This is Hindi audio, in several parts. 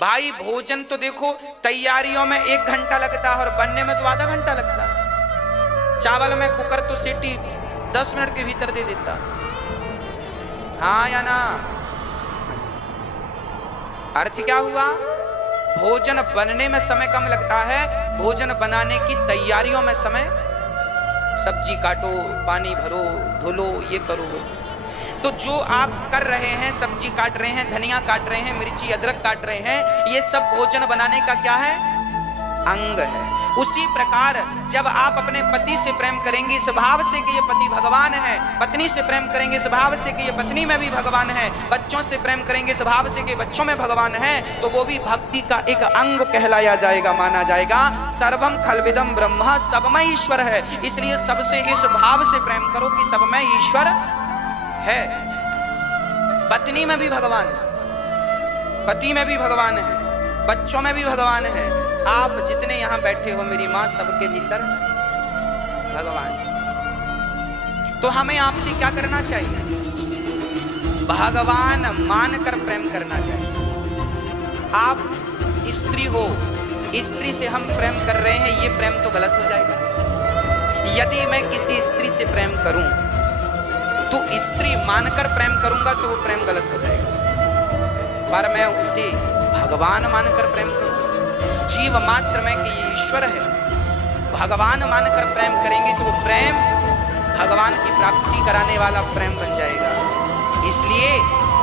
भाई भोजन तो देखो तैयारियों में 1 घंटा लगता है और बनने में तो आधा घंटा लगता है। चावल में कुकर तो सीटी 10 मिनट के भीतर दे देता। हाँ या ना? अर्थ क्या हुआ? भोजन बनने में समय कम लगता है, भोजन बनाने की तैयारियों में समय, सब्जी काटो, पानी भरो, धुलो, ये करो। तो जो आप कर रहे हैं, सब्जी काट रहे हैं, धनिया काट रहे हैं, मिर्ची अदरक काट रहे हैं, ये सब भोजन बनाने का क्या है? अंग है। उसी प्रकार जब आप अपने पति से प्रेम करेंगे इस भाव से कि ये पति भगवान है, पत्नी से प्रेम करेंगे इस भाव से कि ये पत्नी में भी भगवान है, बच्चों से प्रेम करेंगे इस भाव से कि बच्चों में भगवान है, तो वो भी भक्ति का एक अंग कहलाया जाएगा, माना जाएगा। सर्वम खलविदम ब्रह्म, सब में ईश्वर है, इसलिए सबसे इस भाव से प्रेम करो कि सब में ईश्वर है। पत्नी में भी भगवान है, पति में भी भगवान है, बच्चों में भी भगवान है। आप जितने यहां बैठे हो मेरी मां, सबके भीतर भगवान है। तो हमें आपसे क्या करना चाहिए? भगवान मानकर प्रेम करना चाहिए। आप स्त्री हो, स्त्री से हम प्रेम कर रहे हैं, ये प्रेम तो गलत हो जाएगा। यदि मैं किसी स्त्री से प्रेम करूं तो स्त्री मानकर प्रेम करूंगा तो वो प्रेम गलत हो जाएगा। पर मैं उसे भगवान मानकर प्रेम करूं, जीव मात्र में कि ये ईश्वर है, भगवान मानकर प्रेम करेंगे तो वो प्रेम भगवान की प्राप्ति कराने वाला प्रेम बन जाएगा। इसलिए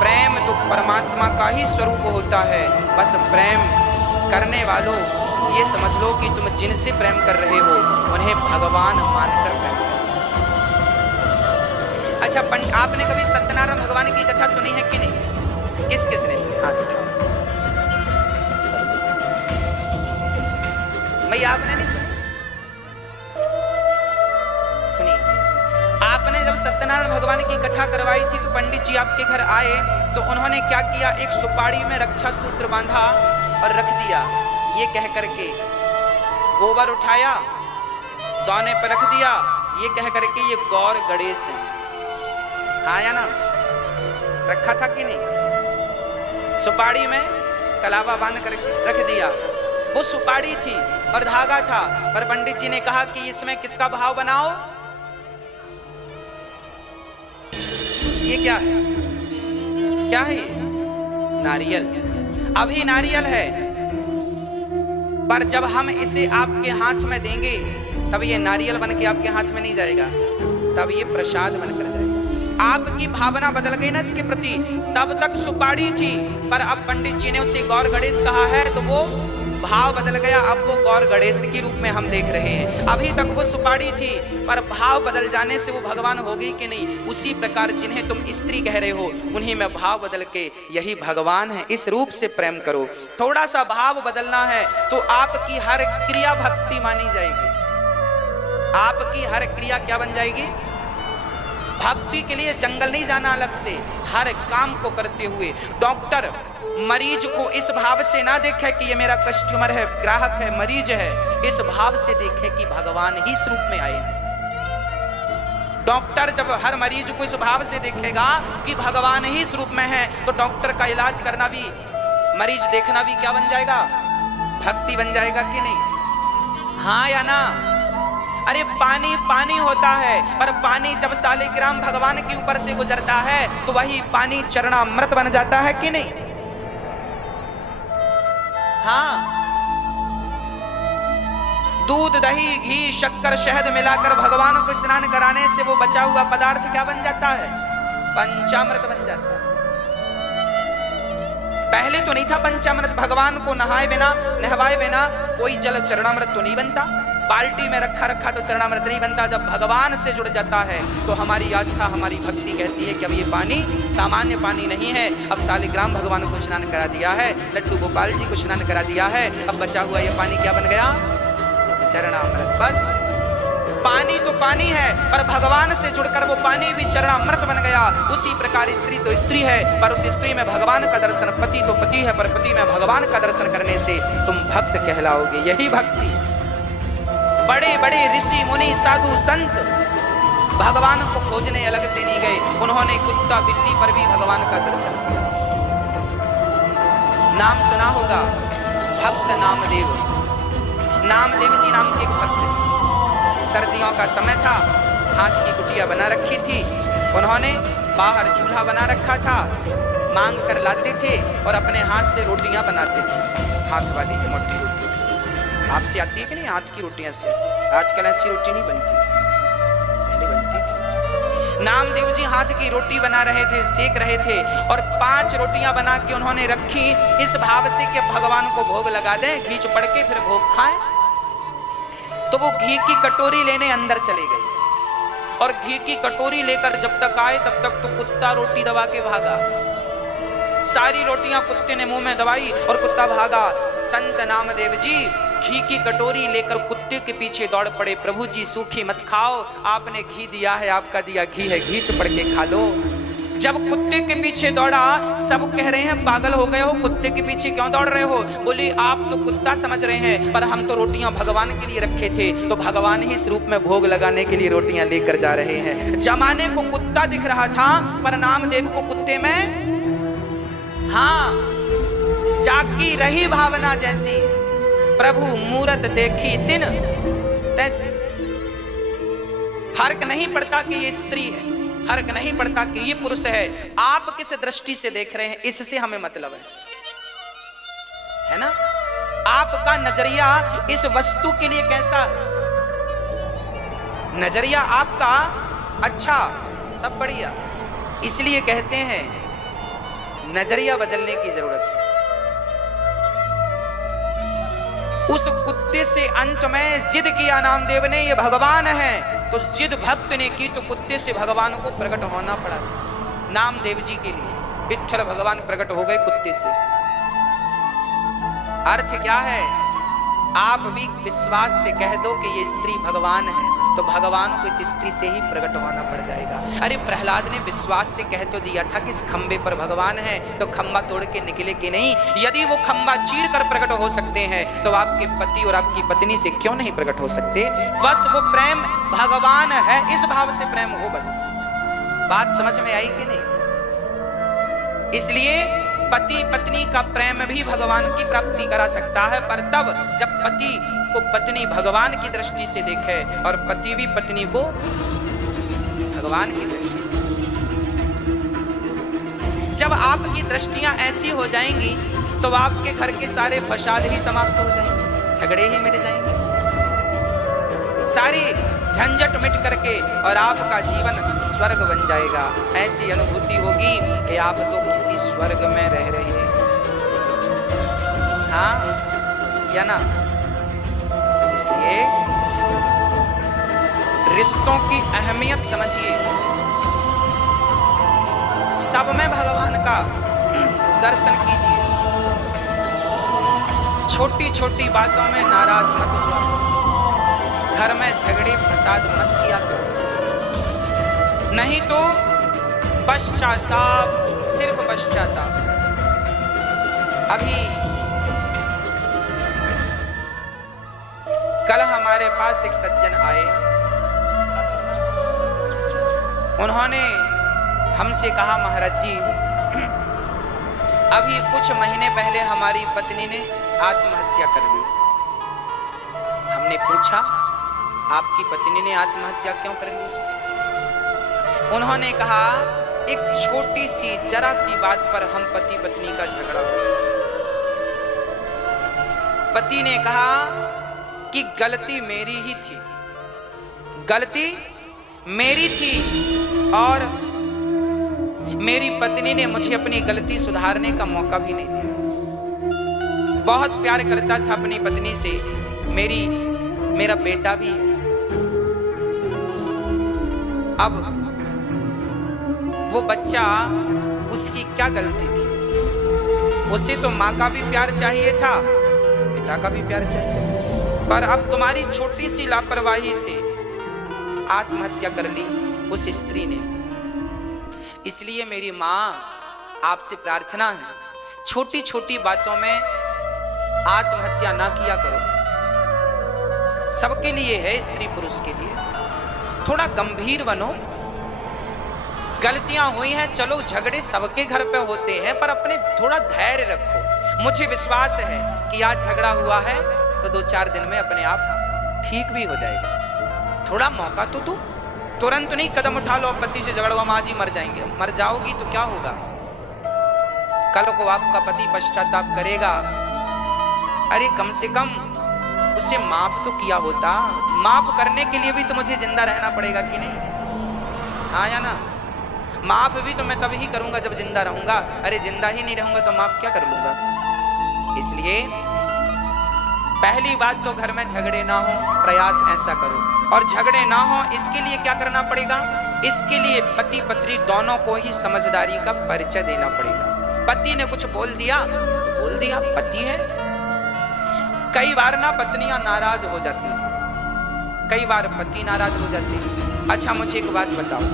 प्रेम तो परमात्मा का ही स्वरूप होता है। बस प्रेम करने वालों ये समझ लो कि तुम जिनसे प्रेम कर रहे हो उन्हें भगवान मानकर प्रेम करो। अच्छा, आपने कभी सत्यनारायण भगवान की कथा सुनी है कि नहीं? किस किसने सुनी? हाथ उठाओ। भैया आपने नहीं सुनी? सुनी। आपने जब सत्यनारायण भगवान की कथा करवाई थी तो पंडित जी आपके घर आए तो उन्होंने क्या किया? एक सुपारी में रक्षा सूत्र बांधा और रख दिया, ये कह करके गोबर उठाया, दाने पर रख दिया, ये कह करके ये गौर गणेश है। हाँ या ना? रखा था कि नहीं? सुपारी में कलावा बांध करके रख दिया। वो सुपारी थी और धागा था, पर पंडित जी ने कहा कि इसमें किसका भाव बनाओ? ये क्या है? क्या है? नारियल। अभी नारियल है, पर जब हम इसे आपके हाथ में देंगे तब ये नारियल बन के आपके हाथ में नहीं जाएगा, तब ये प्रसाद बनकर जाएगा। आपकी भावना बदल गई ना इसके प्रति। तब तक सुपारी थी, पर अब पंडित जी ने उसे गौर गणेश कहा है तो वो भाव बदल गया। अब वो गौर गणेश के रूप में हम देख रहे हैं। अभी तक वो सुपारी थी, पर भाव बदल जाने से वो भगवान हो गई कि नहीं? उसी प्रकार जिन्हें तुम स्त्री कह रहे हो उन्हीं में भाव बदल के यही भगवान है, इस रूप से प्रेम करो। थोड़ा सा भाव बदलना है तो आपकी हर क्रिया भक्ति मानी जाएगी। आपकी हर क्रिया क्या बन जाएगी? भक्ति के लिए जंगल नहीं जाना अलग से, हर काम को करते हुए। डॉक्टर मरीज को इस भाव से ना देखे कि ये मेरा कस्टमर है, ग्राहक है, मरीज है, इस भाव से देखे कि भगवान ही इस रूप में आए हैं। डॉक्टर जब हर मरीज को इस भाव से देखेगा कि भगवान ही इस रूप में है तो डॉक्टर का इलाज करना भी, मरीज देखना भी क्या बन जाएगा? भक्ति बन जाएगा कि नहीं? हाँ या ना? अरे पानी पानी होता है, पर पानी जब सालिग्राम भगवान के ऊपर से गुजरता है तो वही पानी चरणामृत बन जाता है कि नहीं? हाँ, दूध दही घी शक्कर शहद मिलाकर भगवान को स्नान कराने से वो बचा हुआ पदार्थ क्या बन जाता है? पंचामृत बन जाता है। पहले तो नहीं था पंचामृत। भगवान को नहाए बिना, नहवाए बिना कोई जल चरणामृत तो नहीं बनता। बाल्टी में रखा रखा तो चरणामृत नहीं बनता। जब भगवान से जुड़ जाता है तो हमारी आस्था, हमारी भक्ति कहती है कि अब ये पानी सामान्य पानी नहीं है, अब सालिग्राम भगवान को स्नान करा दिया है, लड्डू गोपाल जी को स्नान करा दिया है, अब बचा हुआ ये पानी क्या बन गया? चरणामृत। बस पानी तो पानी है, पर भगवान से जुड़कर वो पानी भी चरणामृत बन गया। उसी प्रकार स्त्री तो स्त्री है, पर उस स्त्री में भगवान का दर्शन, पति तो पति है, पर पति में भगवान का दर्शन करने से तुम भक्त कहलाओगे। यही भक्ति। बड़े बड़े ऋषि मुनि साधु संत भगवान को खोजने अलग से नहीं गए, उन्होंने कुत्ता बिल्ली पर भी भगवान का दर्शन किया। नाम सुना होगा, भक्त नामदेव। नामदेव जी नाम के एक भक्त थे। सर्दियों का समय था, घास की कुटिया बना रखी थी, उन्होंने बाहर चूल्हा बना रखा था, मांग कर लाते थे और अपने हाथ से रोटियां बनाते थे। हाथ वाली मोटी रोटी आपसे आती है कि नहीं? हाथ की रोटियां से आजकल ऐसी रोटी नहीं बनती, पहले बनती थी। नामदेव जी हाथ की रोटी बना रहे थे, सेक रहे थे और 5 रोटियां बना के उन्होंने रखी इस भाव से कि भगवान को भोग लगा दें, घी चपड़ के फिर भोग खाएं। तो वो घी की कटोरी लेने अंदर चले गए और घी की कटोरी लेकर जब तक आए तब तक तो कुत्ता रोटी दबा के भागा। सारी रोटियां कुत्ते ने मुंह में दबाई और कुत्ता भागा। संत नामदेव जी घी की कटोरी लेकर कुत्ते के पीछे दौड़ पड़े। प्रभु जी सूखी मत खाओ, आपने घी दिया है, आपका दिया घी है, घी चपड़ के खा लो। जब कुत्ते के पीछे दौड़ा, सब कह रहे हैं पागल हो गए हो, कुत्ते के पीछे क्यों दौड़ रहे हो? बोली आप तो कुत्ता समझ रहे हैं, पर हम तो रोटियां भगवान के लिए रखे थे, तो भगवान ही इस रूप में भोग लगाने के लिए रोटियां लेकर जा रहे हैं। जमाने को कुत्ता दिख रहा था, पर नामदेव को कुत्ते में हाँ जागी रही भावना जैसी, प्रभु मूरत देखी दिन तैसी। फर्क नहीं पड़ता कि ये स्त्री है, फर्क नहीं पड़ता कि ये पुरुष है, आप किस दृष्टि से देख रहे हैं इससे हमें मतलब है ना? आपका नजरिया इस वस्तु के लिए कैसा है? नजरिया आपका अच्छा, सब बढ़िया। इसलिए कहते हैं नजरिया बदलने की जरूरत है। उस कुत्ते से अंत में जिद किया नामदेव ने, ये भगवान है, तो जिद भक्त ने की तो कुत्ते से भगवान को प्रकट होना पड़ा था। नामदेव जी के लिए विठ्ठल भगवान प्रकट हो गए कुत्ते से। अर्थ क्या है? आप भी विश्वास से कह दो कि ये स्त्री भगवान है, तो भगवान को इस स्त्री से ही प्रकट होना पड़ जाएगा। अरे प्रहलाद ने विश्वास से कह तो दिया था कि इस खंबे पर भगवान है, तो खंबा तोड़ के निकले कि नहीं? यदि वो खंबा चीर कर प्रकट हो सकते हैं, तो आपके पति और आपकी पत्नी से क्यों नहीं प्रकट हो सकते? बस वो प्रेम भगवान है, इस भाव से प्रेम हो। बस बात समझ में आई कि नहीं? इसलिए पति पत्नी का प्रेम भी भगवान की प्राप्ति करा सकता है, पर तब जब पति को पत्नी भगवान की दृष्टि से देखे और पति भी पत्नी को भगवान की दृष्टि से। जब आपकी दृष्टियां ऐसी हो जाएंगी तो आपके घर के सारे फसाद ही समाप्त हो जाएंगे, झगड़े ही मिट जाएंगे, सारी झंझट मिट करके और आपका जीवन स्वर्ग बन जाएगा। ऐसी अनुभूति होगी कि आप तो किसी स्वर्ग में रह रहे हैं। हाँ या ना? इसलिए रिश्तों की अहमियत समझिए। सब में भगवान का दर्शन कीजिए। छोटी छोटी बातों में नाराज मत हुआ, घर में झगड़े फसाद मत किया करो, नहीं तो पश्चाताप, सिर्फ पश्चाताप। अभी कल हमारे पास एक सज्जन आए, उन्होंने हमसे कहा महाराज जी, अभी कुछ महीने पहले हमारी पत्नी ने आत्महत्या कर ली। हमने पूछा आपकी पत्नी ने आत्महत्या क्यों कर ली? उन्होंने कहा एक छोटी सी जरा सी बात पर हम पति पत्नी का झगड़ा हो। पति ने कहा कि गलती मेरी ही थी, गलती मेरी थी, और मेरी पत्नी ने मुझे अपनी गलती सुधारने का मौका भी नहीं दिया। बहुत प्यार करता था अपनी पत्नी से, मेरा बेटा भी है। अब वो बच्चा, उसकी क्या गलती थी? उसे तो माँ का भी प्यार चाहिए था, पिता का भी प्यार चाहिए, पर अब तुम्हारी छोटी सी लापरवाही से आत्महत्या कर ली उस स्त्री ने। इसलिए मेरी माँ आपसे प्रार्थना है, छोटी छोटी बातों में आत्महत्या ना किया करो। सबके लिए है, स्त्री पुरुष के लिए। थोड़ा गंभीर बनो। गलतियां हुई हैं, चलो झगड़े सबके घर पे होते हैं, पर अपने थोड़ा धैर्य रखो। मुझे विश्वास है कि आज झगड़ा हुआ है तो 2-4 दिन में अपने आप ठीक भी हो जाएगा। थोड़ा मौका तो दो, तुरंत नहीं कदम उठा लो, पति से झगड़ा हुआ आज ही मर जाएंगे। मर जाओगी तो क्या होगा? कल को आपका पति पश्चाताप करेगा, अरे कम से कम उसे माफ तो किया होता। माफ करने के लिए भी तो मुझे जिंदा रहना पड़ेगा कि नहीं? हाँ या ना? माफ भी तो मैं तभी करूंगा जब जिंदा रहूंगा। अरे जिंदा ही नहीं रहूंगा तो माफ क्या कर लूंगा? इसलिए पहली बात तो घर में झगड़े ना हो, प्रयास ऐसा करो। और झगड़े ना हो इसके लिए क्या करना पड़ेगा? इसके लिए पति पत्नी दोनों को ही समझदारी का परिचय देना पड़ेगा। पति ने कुछ बोल दिया, पति है। कई बार ना पत्नियां नाराज हो जाती हैं, कई बार पति नाराज हो जाते हैं। अच्छा मुझे एक बात बताओ,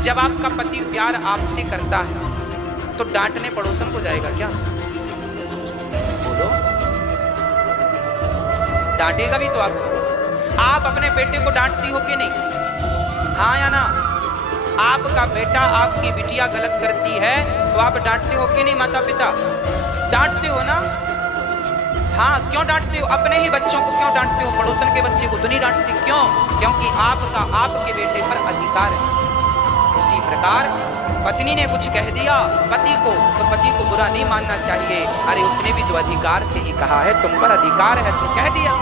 जब आपका पति प्यार आपसे करता है तो डांटने पड़ोसन को जाएगा क्या? बोलो, डांटेगा भी तो आपको। आप अपने बेटे को डांटती हो कि नहीं? हाँ या ना? आपका बेटा आपकी बिटिया गलत करती है तो आप डांटते हो कि नहीं? माता पिता डांटते हो ना? हाँ, क्यों डांटते हो? अपने ही बच्चों को क्यों डांटते हो? पड़ोसन के बच्चे को तो नहीं डांटते। क्यों? क्योंकि आपका आपके बेटे पर अधिकार है। उसी प्रकार पत्नी ने कुछ कह दिया पति को तो पति को बुरा नहीं मानना चाहिए। अरे उसने भी तो अधिकार से ही कहा है, तुम पर अधिकार है सो कह दिया।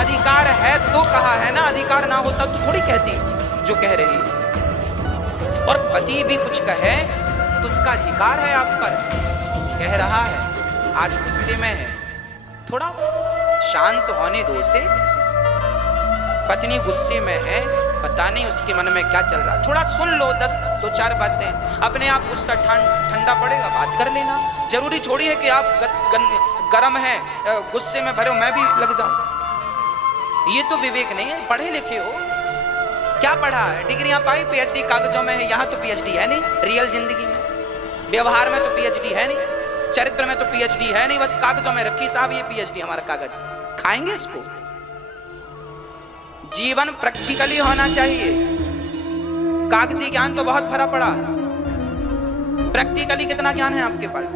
अधिकार है तो कहा है ना, अधिकार ना होता तो थोड़ी कहती जो कह रही है। और पति भी कुछ कहे तो उसका अधिकार है आप पर। कह रहा है आज गुस्से में है, थोड़ा शांत होने दो उसे। पत्नी गुस्से में है, पता नहीं उसके मन में क्या चल रहा, थोड़ा सुन लो। 2-4 बातें, अपने आप गुस्सा ठंडा पड़ेगा, बात कर लेना। जरूरी थोड़ी है कि आप गरम है गुस्से में भरे हो मैं भी लग जाऊं। ये तो विवेक नहीं है। पढ़े लिखे हो, क्या पढ़ा है? डिग्रियां पाई, पीएचडी कागजों में है। यहाँ तो पीएचडी है नहीं, रियल जिंदगी में। व्यवहार में तो पीएचडी है नहीं, चरित्र में तो पीएचडी है नहीं, बस कागजों में रखी साहब ये पीएचडी हमारा कागज। खाएंगे इसको? जीवन प्रैक्टिकली होना चाहिए। कागजी ज्ञान तो बहुत भरा पड़ा, प्रैक्टिकली कितना ज्ञान है आपके पास?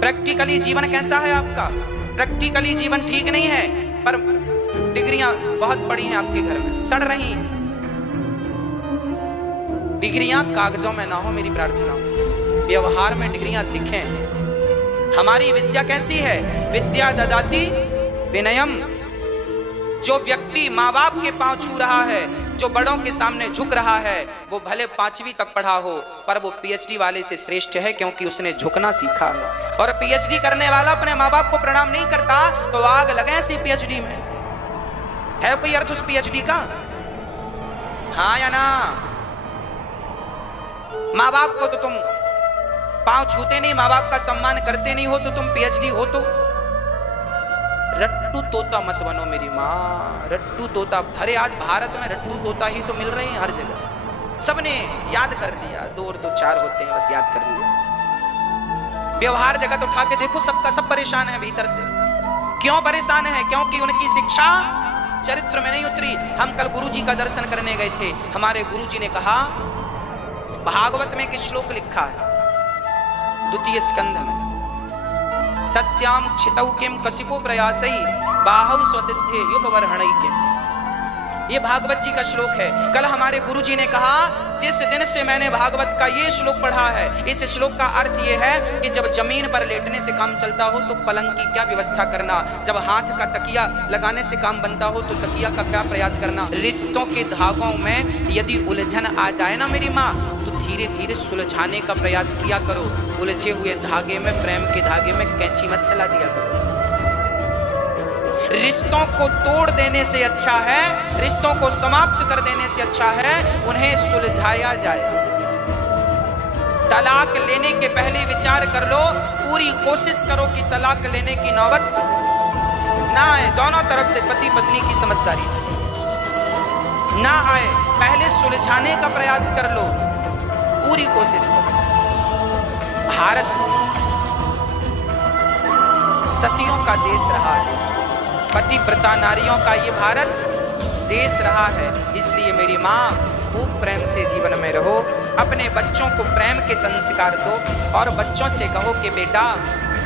प्रैक्टिकली जीवन कैसा है आपका? प्रैक्टिकली जीवन ठीक नहीं है, पर डिग्रियां बहुत बड़ी हैं आपके घर में, सड़ रही हैं। डिग्रियां कागजों में ना हो मेरी प्रार्थना, व्यवहार में डिग्रियां दिखें। हमारी विद्या कैसी है? विद्या ददाति विनयम। जो व्यक्ति माँ बाप के पांव छू रहा है, जो बड़ों के सामने झुक रहा है, वो भले 5वीं तक पढ़ा हो पर वो पीएचडी वाले से श्रेष्ठ है, क्योंकि उसने झुकना सीखा है। और पीएचडी करने वाला अपने माँ बाप को प्रणाम नहीं करता तो आग लगे ऐसी पीएचडी में। है कोई अर्थ उस पीएचडी का? हाँ या ना? माँ बाप को तो तुम पांव छूते नहीं, माँ बाप का सम्मान करते नहीं हो तो तुम पीएचडी हो तो? रट्टू तोता मत बनो मेरी माँ, रट्टू तोता भरे आज भारत में रट्टू तोता ही तो मिल रहे हैं हर जगह। सबने याद कर लिया, 2 और 2 4 होते हैं, बस याद कर लिया। व्यवहार जगत उठा के देखो, सबका सब परेशान है भीतर से। क्यों परेशान है? क्योंकि उनकी शिक्षा चरित्र में नहीं उतरी। हम कल गुरुजी का दर्शन करने गए थे, हमारे गुरुजी ने कहा भागवत में एक श्लोक लिखा है 2 स्कंध में, सत्याम क्षितौ किम कसिपो प्रयासै बाहौ स्वसिद्धे युगवर्हणै किम। ये भागवत जी का श्लोक है। कल हमारे गुरुजी ने कहा जिस दिन से मैंने भागवत का ये श्लोक पढ़ा है, इस श्लोक का अर्थ ये है कि जब जमीन पर लेटने से काम चलता हो तो पलंग की क्या व्यवस्था करना, जब हाथ का तकिया लगाने से काम बनता हो तो तकिया का क्या प्रयास करना। रिश्तों के धागों में यदि उलझन आ जाए ना मेरी माँ, तो धीरे धीरे सुलझाने का प्रयास किया करो। उलझे हुए धागे में, प्रेम के धागे में कैंची मत चला दिया करो। रिश्तों को तोड़ देने से अच्छा है, रिश्तों को समाप्त कर देने से अच्छा है उन्हें सुलझाया जाए। तलाक लेने के पहले विचार कर लो, पूरी कोशिश करो कि तलाक लेने की नौबत ना आए। दोनों तरफ से पति पत्नी की समझदारी ना आए, पहले सुलझाने का प्रयास कर लो, पूरी कोशिश करो। भारत सतियों का देश रहा है, पतिव्रता नारियों का ये भारत देश रहा है। इसलिए मेरी माँ खूब प्रेम से जीवन में रहो। अपने बच्चों को प्रेम के संस्कार दो और बच्चों से कहो कि बेटा,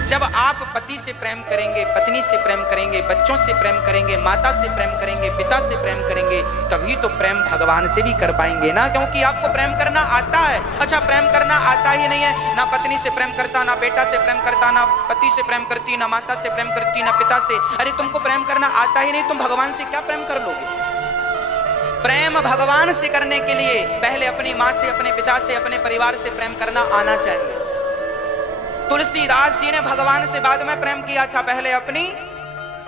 जब आप पति से प्रेम करेंगे, पत्नी से प्रेम करेंगे, बच्चों से प्रेम करेंगे, माता से प्रेम करेंगे, पिता से प्रेम करेंगे, तभी तो प्रेम भगवान से भी कर पाएंगे ना, क्योंकि आपको प्रेम करना आता है। अच्छा, प्रेम करना आता ही नहीं है, ना पत्नी से प्रेम करता, ना बेटा से प्रेम करता, ना पति से प्रेम करती, ना माता से प्रेम करती, ना पिता से। अरे तुमको प्रेम करना आता ही नहीं, तुम भगवान से क्या प्रेम कर लोगे? प्रेम भगवान से करने के लिए पहले अपनी माँ से, अपने पिता से, अपने परिवार से प्रेम करना आना चाहिए। तुलसीदास जी ने भगवान से बाद में प्रेम किया था, पहले अपनी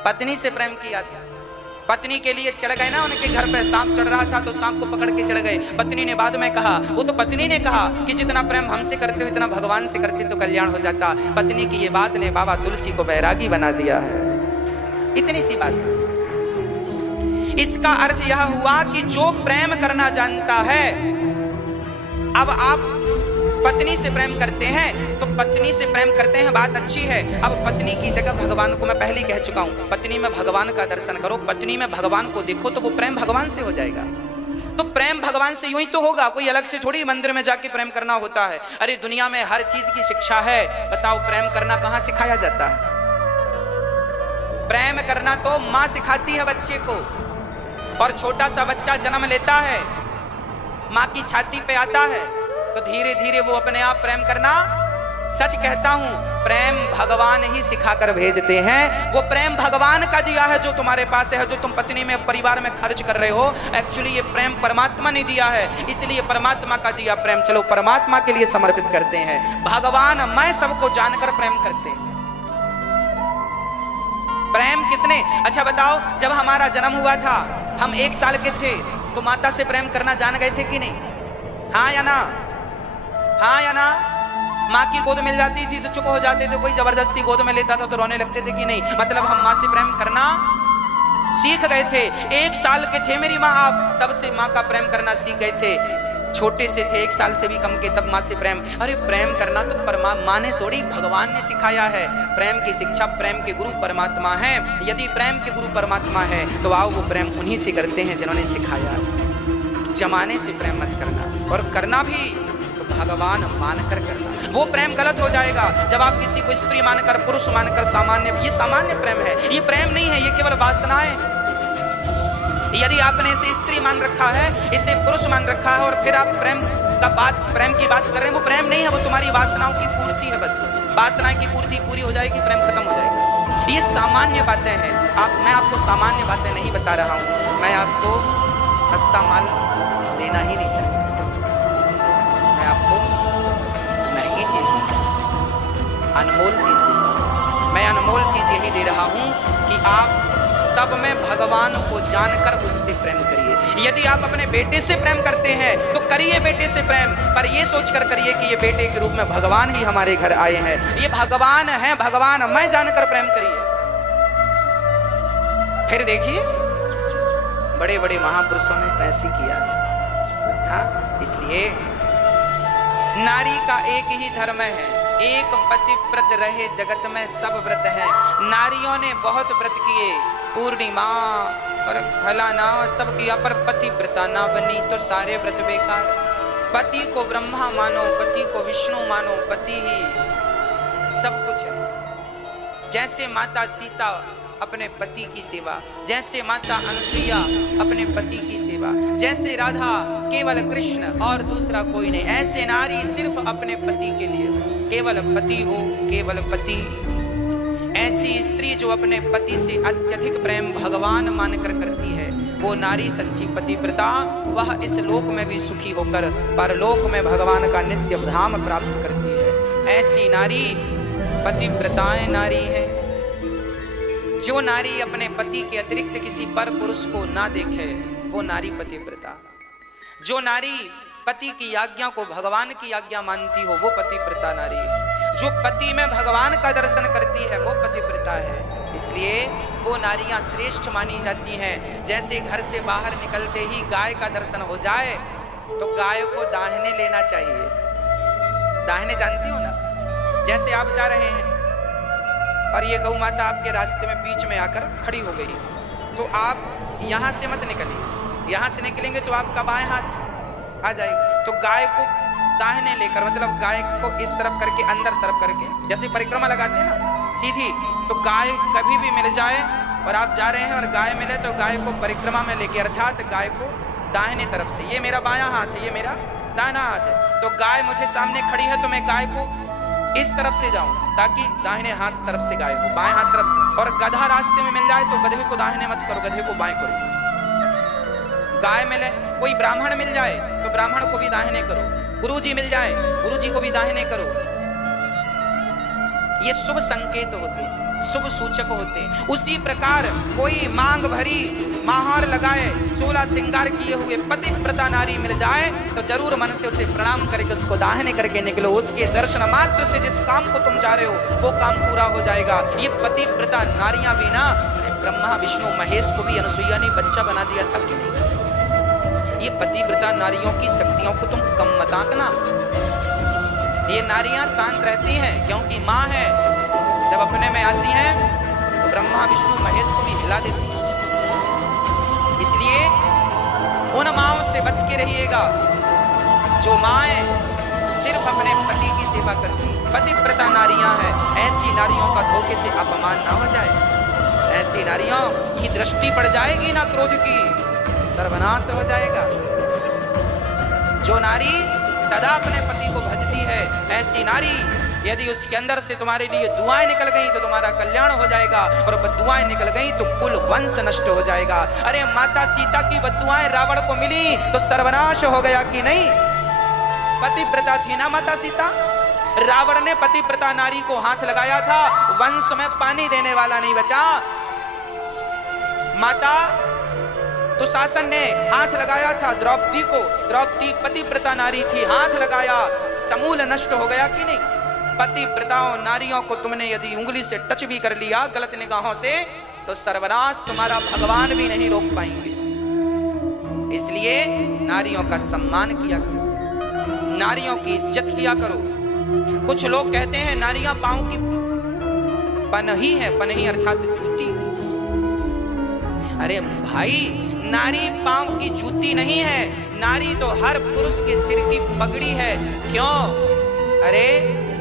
पत्नी से प्रेम किया था। पत्नी के लिए चढ़ गए ना, उनके घर पे सांप चढ़ रहा था तो सांप को पकड़ के चढ़ गए। पत्नी ने बाद में कहा, वो तो पत्नी ने कहा कि जितना प्रेम हमसे करते हो इतना भगवान से करते तो कल्याण हो जाता। पत्नी की ये बात ने बाबा तुलसी को बैरागी बना दिया है। इतनी सी बात है। इसका अर्थ यह हुआ कि जो प्रेम करना जानता है, अब आप पत्नी से प्रेम करते हैं तो पत्नी से प्रेम करते हैं, बात अच्छी है। अब पत्नी की जगह भगवान को, मैं पहले कह चुका हूं, पत्नी में भगवान का दर्शन करो, पत्नी में भगवान को देखो तो वो प्रेम भगवान से हो जाएगा। तो प्रेम भगवान से यूं ही तो होगा, कोई अलग से थोड़ी मंदिर में जाके प्रेम करना होता है। अरे दुनिया में हर चीज की शिक्षा है, बताओ प्रेम करना कहां सिखाया जाता है? प्रेम करना तो मां सिखाती है बच्चे को, और छोटा सा बच्चा जन्म लेता है, मां की छाती पे आता है तो धीरे धीरे वो अपने आप प्रेम करना, सच कहता हूं, प्रेम भगवान ही सिखाकर भेजते हैं। वो प्रेम भगवान का दिया है जो तुम्हारे पास है, जो तुम पत्नी में, परिवार में खर्च कर रहे हो, एक्चुअली ये प्रेम परमात्मा ने दिया है, इसलिए परमात्मा का दिया प्रेम चलो परमात्मा के लिए समर्पित करते हैं। भगवान मैं सबको जानकर प्रेम करते हैं। प्रेम किसने? अच्छा बताओ, जब हमारा जन्म हुआ था, हम 1 साल के थे तो माता से प्रेम करना जान गए थे कि नहीं? हाँ या ना? हाँ या ना? माँ की गोद मिल जाती थी तो चुप हो जाते थे, कोई जबरदस्ती गोद में लेता था तो रोने लगते थे कि नहीं? मतलब हम माँ से प्रेम करना सीख गए थे। 1 साल के थे मेरी माँ, आप तब से माँ का प्रेम करना सीख गए थे। छोटे से थे, 1 साल से भी कम के, तब माँ से प्रेम। अरे प्रेम करना तो माँ ने थोड़ी, भगवान ने सिखाया है। प्रेम की शिक्षा प्रेम के गुरु परमात्मा है। यदि प्रेम के गुरु परमात्मा है तो आओ वो प्रेम उन्हीं से करते हैं जिन्होंने सिखाया। जमाने से प्रेम मत करना, और करना भी तो भगवान मानकर करना। वो प्रेम गलत हो जाएगा जब आप किसी को स्त्री मानकर, पुरुष मानकर, सामान्य, ये सामान्य प्रेम है, ये प्रेम नहीं है, ये केवल वासनाएं। यदि आपने इसे स्त्री मान रखा है, इसे पुरुष मान रखा है, और फिर आप प्रेम की बात कर रहे हैं, वो प्रेम नहीं है, वो तुम्हारी वासनाओं की पूर्ति है। बस वासनाएं की पूर्ति पूरी हो जाएगी, प्रेम खत्म हो जाएगा। ये सामान्य बातें हैं। मैं आपको सामान्य बातें नहीं बता रहा हूं, मैं आपको सस्ता माल देना ही नहीं चाहता, मैं आपको महंगी चीज दूंगा, अनमोल चीज दूंगा। मैं अनमोल चीज यही दे रहा हूं कि आप सब में भगवान को जानकर उससे प्रेम करिए। यदि आप अपने बेटे से प्रेम करते हैं तो करिए बेटे से प्रेम, पर ये सोचकर करिए कि ये बेटे के रूप में भगवान ही हमारे घर आए हैं, ये भगवान है, भगवान मैं जानकर प्रेम करिए। फिर देखिए बड़े बड़े महापुरुषों ने तो ऐसे किया। हाँ, इसलिए नारी का एक ही धर्म है, एक पतिव्रत रहे जगत में सब व्रत है। नारियों ने बहुत व्रत किए, पूर्णिमा और भला ना सब किया, पर पतिव्रता ना बनी तो सारे व्रत बेकार। पति को ब्रह्मा मानो, पति को विष्णु मानो, पति ही सब कुछ है। जैसे माता सीता अपने पति की सेवा, जैसे माता अनुसुईया अपने पति की सेवा, जैसे राधा केवल कृष्ण और दूसरा कोई नहीं, ऐसे नारी सिर्फ अपने पति के लिए, केवल पति हो, केवल पति। ऐसी स्त्री जो अपने पति से अत्यधिक प्रेम भगवान मानकर करती है, वो नारी सच्ची पतिव्रता, वह इस लोक में भी सुखी होकर परलोक में भगवान का नित्य धाम प्राप्त करती है। ऐसी नारी पतिव्रताएं नारी है। जो नारी अपने पति के अतिरिक्त किसी पर पुरुष को ना देखे, वो नारी पतिव्रता। जो नारी पति की आज्ञा को भगवान की आज्ञा मानती हो, वो पतिव्रता नारी है। जो पति में भगवान का दर्शन करती है, वो पतिव्रता है। इसलिए वो नारियां श्रेष्ठ मानी जाती हैं। जैसे घर से बाहर निकलते ही गाय का दर्शन हो जाए तो गाय को दाहिने लेना चाहिए। दाहिने जानती हो ना? जैसे आप जा रहे हैं और ये गौ माता आपके रास्ते में बीच में आकर खड़ी हो गई, तो आप यहाँ से मत निकलिए। यहाँ से निकलेंगे तो आपका बाएं हाथ आ जाएगा, तो गाय को दाहिने लेकर, मतलब गाय को इस तरफ करके, अंदर तरफ करके, जैसे परिक्रमा लगाते हैं ना सीधी, तो गाय कभी भी मिल जाए और आप जा रहे हैं और गाय मिले तो गाय को परिक्रमा में लेके, अर्थात गाय को दाहिने तरफ से, ये मेरा बायां हाथ है, ये मेरा दाहिना हाथ है, तो गाय मुझे सामने खड़ी है तो मैं गाय को इस तरफ से जाऊं ताकि दाहिने हाथ तरफ से गाय हो, बाएं हाथ तरफ। और गधा रास्ते में मिल जाए तो गधे को दाहिने मत करो, गधे को बाएं करो। गाय मिले, कोई ब्राह्मण मिल जाए तो ब्राह्मण को भी दाहिने करो, गुरुजी मिल जाए गुरुजी को भी दाहिने करो। ये शुभ संकेत होते, शुभ सूचक होते। उसी प्रकार कोई मांग भरी, महार लगाए, 16 श्रृंगार किए हुए पतिव्रता नारी मिल जाए तो जरूर मन से उसे प्रणाम करके उसको दाहिने करके निकलो। उसके दर्शन मात्र से जिस काम को तुम जा रहे हो वो काम पूरा हो जाएगा। ये पतिव्रता नारियां भी ना, ब्रह्मा विष्णु महेश को भी अनुसुईया ने बच्चा बना दिया था कि नहीं। ये पतिव्रता नारियों की शक्तियों को तुम कम मत आंकना। ये नारियां शांत रहती हैं क्योंकि माँ है, जब अपने में आती हैं तो ब्रह्मा विष्णु महेश को भी हिला देती है। इसलिए उन माँओं से बच के रहिएगा जो माएँ सिर्फ अपने पति की सेवा करती, पतिव्रता नारियां हैं। ऐसी नारियों का धोखे से अपमान ना हो जाए, ऐसी नारियों की दृष्टि पड़ जाएगी ना क्रोध की, सर्वनाश हो जाएगा। जो नारी सदा अपने पति को भजती है, ऐसी नारी यदि उसके अंदर से तुम्हारे लिए दुआएं निकल गई तो तुम्हारा कल्याण हो जाएगा, और बद्दुआएं निकल गई तो कुल वंश नष्ट हो जाएगा। अरे माता सीता की बद्दुआएं रावण को मिली तो सर्वनाश हो गया कि नहीं? पतिव्रता थी ना माता सीता। रावण ने पतिव्रता नारी को हाथ लगाया था, वंश में पानी देने वाला नहीं बचा। माता दुशासन ने हाथ लगाया था द्रौपदी को, द्रौपदी पतिव्रता नारी थी, हाथ लगाया, समूल नष्ट हो गया कि नहीं? पतिव्रताओं नारियों को तुमने यदि उंगली से टच भी कर लिया गलत निगाहों से तो सर्वनाश तुम्हारा भगवान भी नहीं रोक पाएंगे। इसलिए नारियों का सम्मान किया करो, नारियों की इज्जत किया करो। कुछ लोग कहते हैं नारियां पांव की पनही है, पनही अर्थात जूती। अरे भाई, नारी पांव की जूती नहीं है, नारी तो हर पुरुष के सिर की पगड़ी है। क्यों? अरे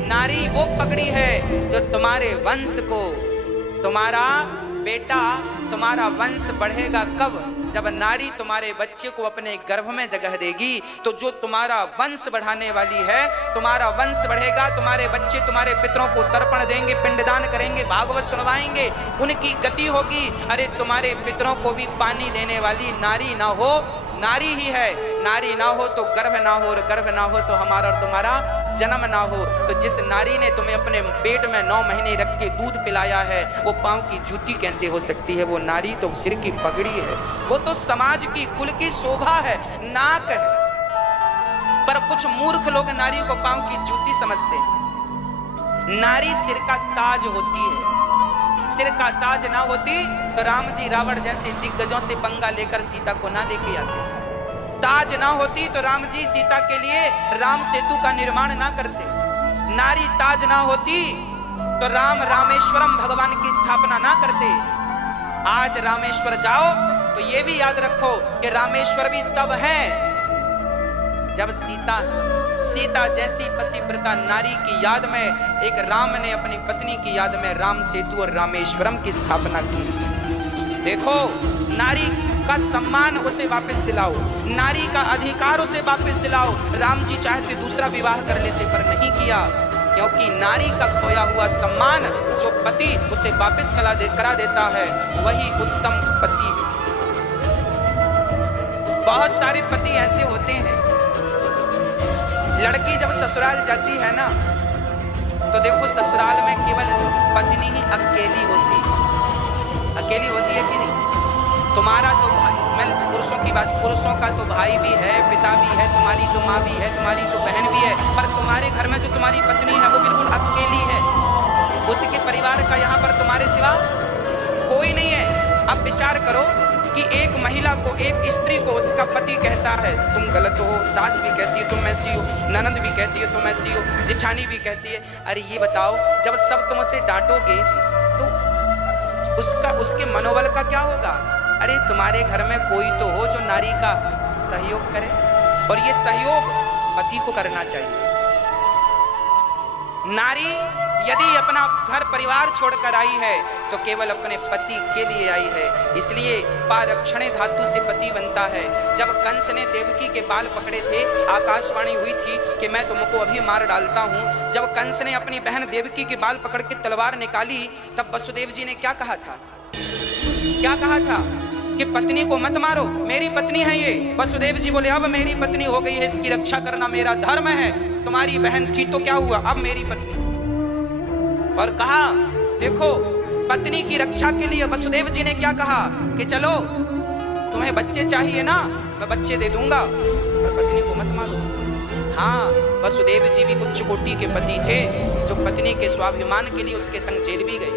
नारी वो पगड़ी है जो तुम्हारे वंश को, तुम्हारा बेटा, तुम्हारा वंश बढ़ेगा कब? जब नारी तुम्हारे बच्चे को अपने गर्भ में जगह देगी तो जो तुम्हारा वंश बढ़ाने वाली है, तुम्हारा वंश बढ़ेगा, तुम्हारे बच्चे तुम्हारे पितरों को तर्पण देंगे, पिंडदान करेंगे, भागवत सुनवाएंगे, उनकी गति होगी। अरे तुम्हारे पितरों को भी पानी देने वाली नारी ना हो, नारी ही है। नारी ना हो तो गर्भ ना हो, और गर्भ ना हो तो हमारा और तुम्हारा जन्म ना हो। तो जिस नारी ने तुम्हें अपने पेट में 9 महीने रख के दूध पिलाया है वो पांव की जूती कैसे हो सकती है? वो नारी तो सिर की पगड़ी है, वो तो समाज की कुल की शोभा है, नाक है। पर कुछ मूर्ख लोग नारी को पांव की जूती समझते हैं। नारी सिर का ताज होती है। सिर का ताज ना होती तो राम जी रावण जैसे दिग्गजों से पंगा लेकर सीता को ना लेके आते। ताज ना होती तो राम जी सीता के लिए राम सेतु का निर्माण ना करते। नारी ताज ना होती तो राम रामेश्वरम भगवान की स्थापना ना करते। आज रामेश्वर जाओ तो ये भी याद रखो कि रामेश्वर भी तब है जब सीता जैसी पतिव्रता नारी की याद में एक राम ने अपनी पत्नी की याद में राम सेतु और रामेश्वरम की स्थापना की। देखो, नारी का सम्मान उसे वापस दिलाओ, नारी का अधिकार उसे वापस दिलाओ। राम जी चाहते दूसरा विवाह कर लेते पर नहीं किया, क्योंकि नारी का खोया हुआ सम्मान जो पति उसे वापस करा देता है वही उत्तम पति। बहुत सारे पति ऐसे होते हैं, लड़की जब ससुराल जाती है ना तो देखो ससुराल में केवल पत्नी ही अकेली होती है कि नहीं? तुम्हारा तो मैं पुरुषों की बात, पुरुषों का तो भाई भी है, पिता भी है, तुम्हारी तो माँ भी है, तुम्हारी तो बहन भी है, पर तुम्हारे घर में जो तुम्हारी पत्नी है वो बिल्कुल अकेली है। उसके परिवार का यहाँ पर तुम्हारे सिवा कोई नहीं है। अब विचार करो कि एक महिला को, एक स्त्री को उसका पति कहता है तुम गलत हो, सास भी कहती है तुम ऐसी हो, ननद भी कहती है तुम ऐसी हो, जिठानी भी कहती है। अरे ये बताओ, जब सब तुम उसे डांटोगे तो उसके मनोबल का क्या होगा? अरे तुम्हारे घर में कोई तो हो जो नारी का सहयोग करे, और ये सहयोग पति को करना चाहिए। नारी यदि अपना घर परिवार छोड़कर आई है तो केवल अपने पति के लिए आई है। इसलिए पारक्षणे धातु से पति बनता है। जब कंस ने देवकी के बाल पकड़े थे, आकाशवाणी हुई थी कि मैं तुमको अभी मार डालता हूं। जब कंस ने अपनी बहन देवकी के बाल पकड़ के तलवार निकाली, तब वसुदेव जी ने क्या कहा था? क्या कहा था कि पत्नी को मत मारो, मेरी पत्नी है ये। वसुदेव जी बोले अब मेरी पत्नी हो गई है, इसकी रक्षा करना मेरा धर्म है। तुम्हारी बहन थी तो क्या हुआ, अब मेरी पत्नी। और कहा देखो, पत्नी की रक्षा के लिए वसुदेव जी ने क्या कहा कि चलो तुम्हें बच्चे चाहिए ना, मैं बच्चे दे दूंगा, पर पत्नी को मत मारो। हाँ, वसुदेव जी भी उच्च कोटि के पति थे जो पत्नी के स्वाभिमान के लिए उसके संग जेल भी गए।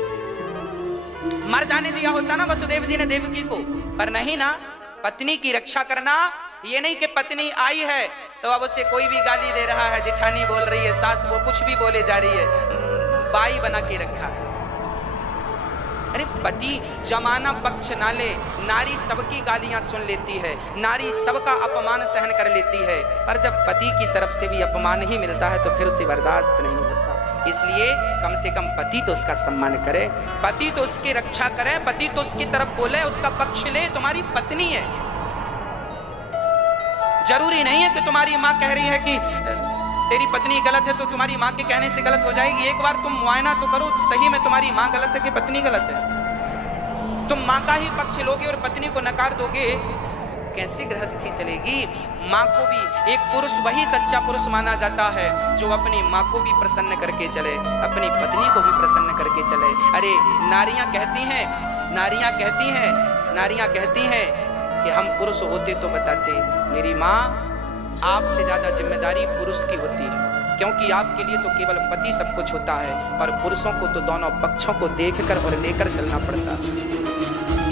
मर जाने दिया होता ना वसुदेव जी ने देवकी को, पर नहीं ना। पत्नी की रक्षा करना ये नहीं कि पत्नी आई है तो अब उसे कोई भी गाली दे रहा है, जिठानी बोल रही है, सास वो कुछ भी बोले जा रही है, बाई बना के रखा है। अरे पति जमाना पक्ष ना ले, नारी सबकी गालियां सुन लेती है, नारी सबका अपमान सहन कर लेती है, पर जब पति की तरफ से भी अपमान ही मिलता है तो फिर उसे बर्दाश्त नहीं होता। इसलिए कम से कम पति तो उसका सम्मान करे, पति तो उसकी रक्षा करे, पति तो उसकी तरफ बोले, उसका पक्ष ले। तुम्हारी पत्नी है, जरूरी नहीं है कि तुम्हारी माँ कह रही है कि तेरी पत्नी गलत है तो तुम्हारी माँ के कहने से गलत हो जाएगी। एक बार तुम मुआयना तो करो, सही में तुम्हारी माँ गलत है कि पत्नी गलत है। तुम माँ का ही पक्ष लोगे और पत्नी को नकार दोगे, कैसी गृहस्थी चलेगी? माँ को भी, एक पुरुष वही सच्चा पुरुष माना जाता है जो अपनी माँ को भी प्रसन्न करके चले, अपनी पत्नी को भी प्रसन्न करके चले। अरे नारियां कहती हैं, नारियां कहती हैं कि हम पुरुष होते तो बताते। मेरी माँ, आपसे ज्यादा जिम्मेदारी पुरुष की होती है, क्योंकि आपके लिए तो केवल पति सब कुछ होता है, और पुरुषों को तो दोनों पक्षों को देखकर और लेकर चलना पड़ता है।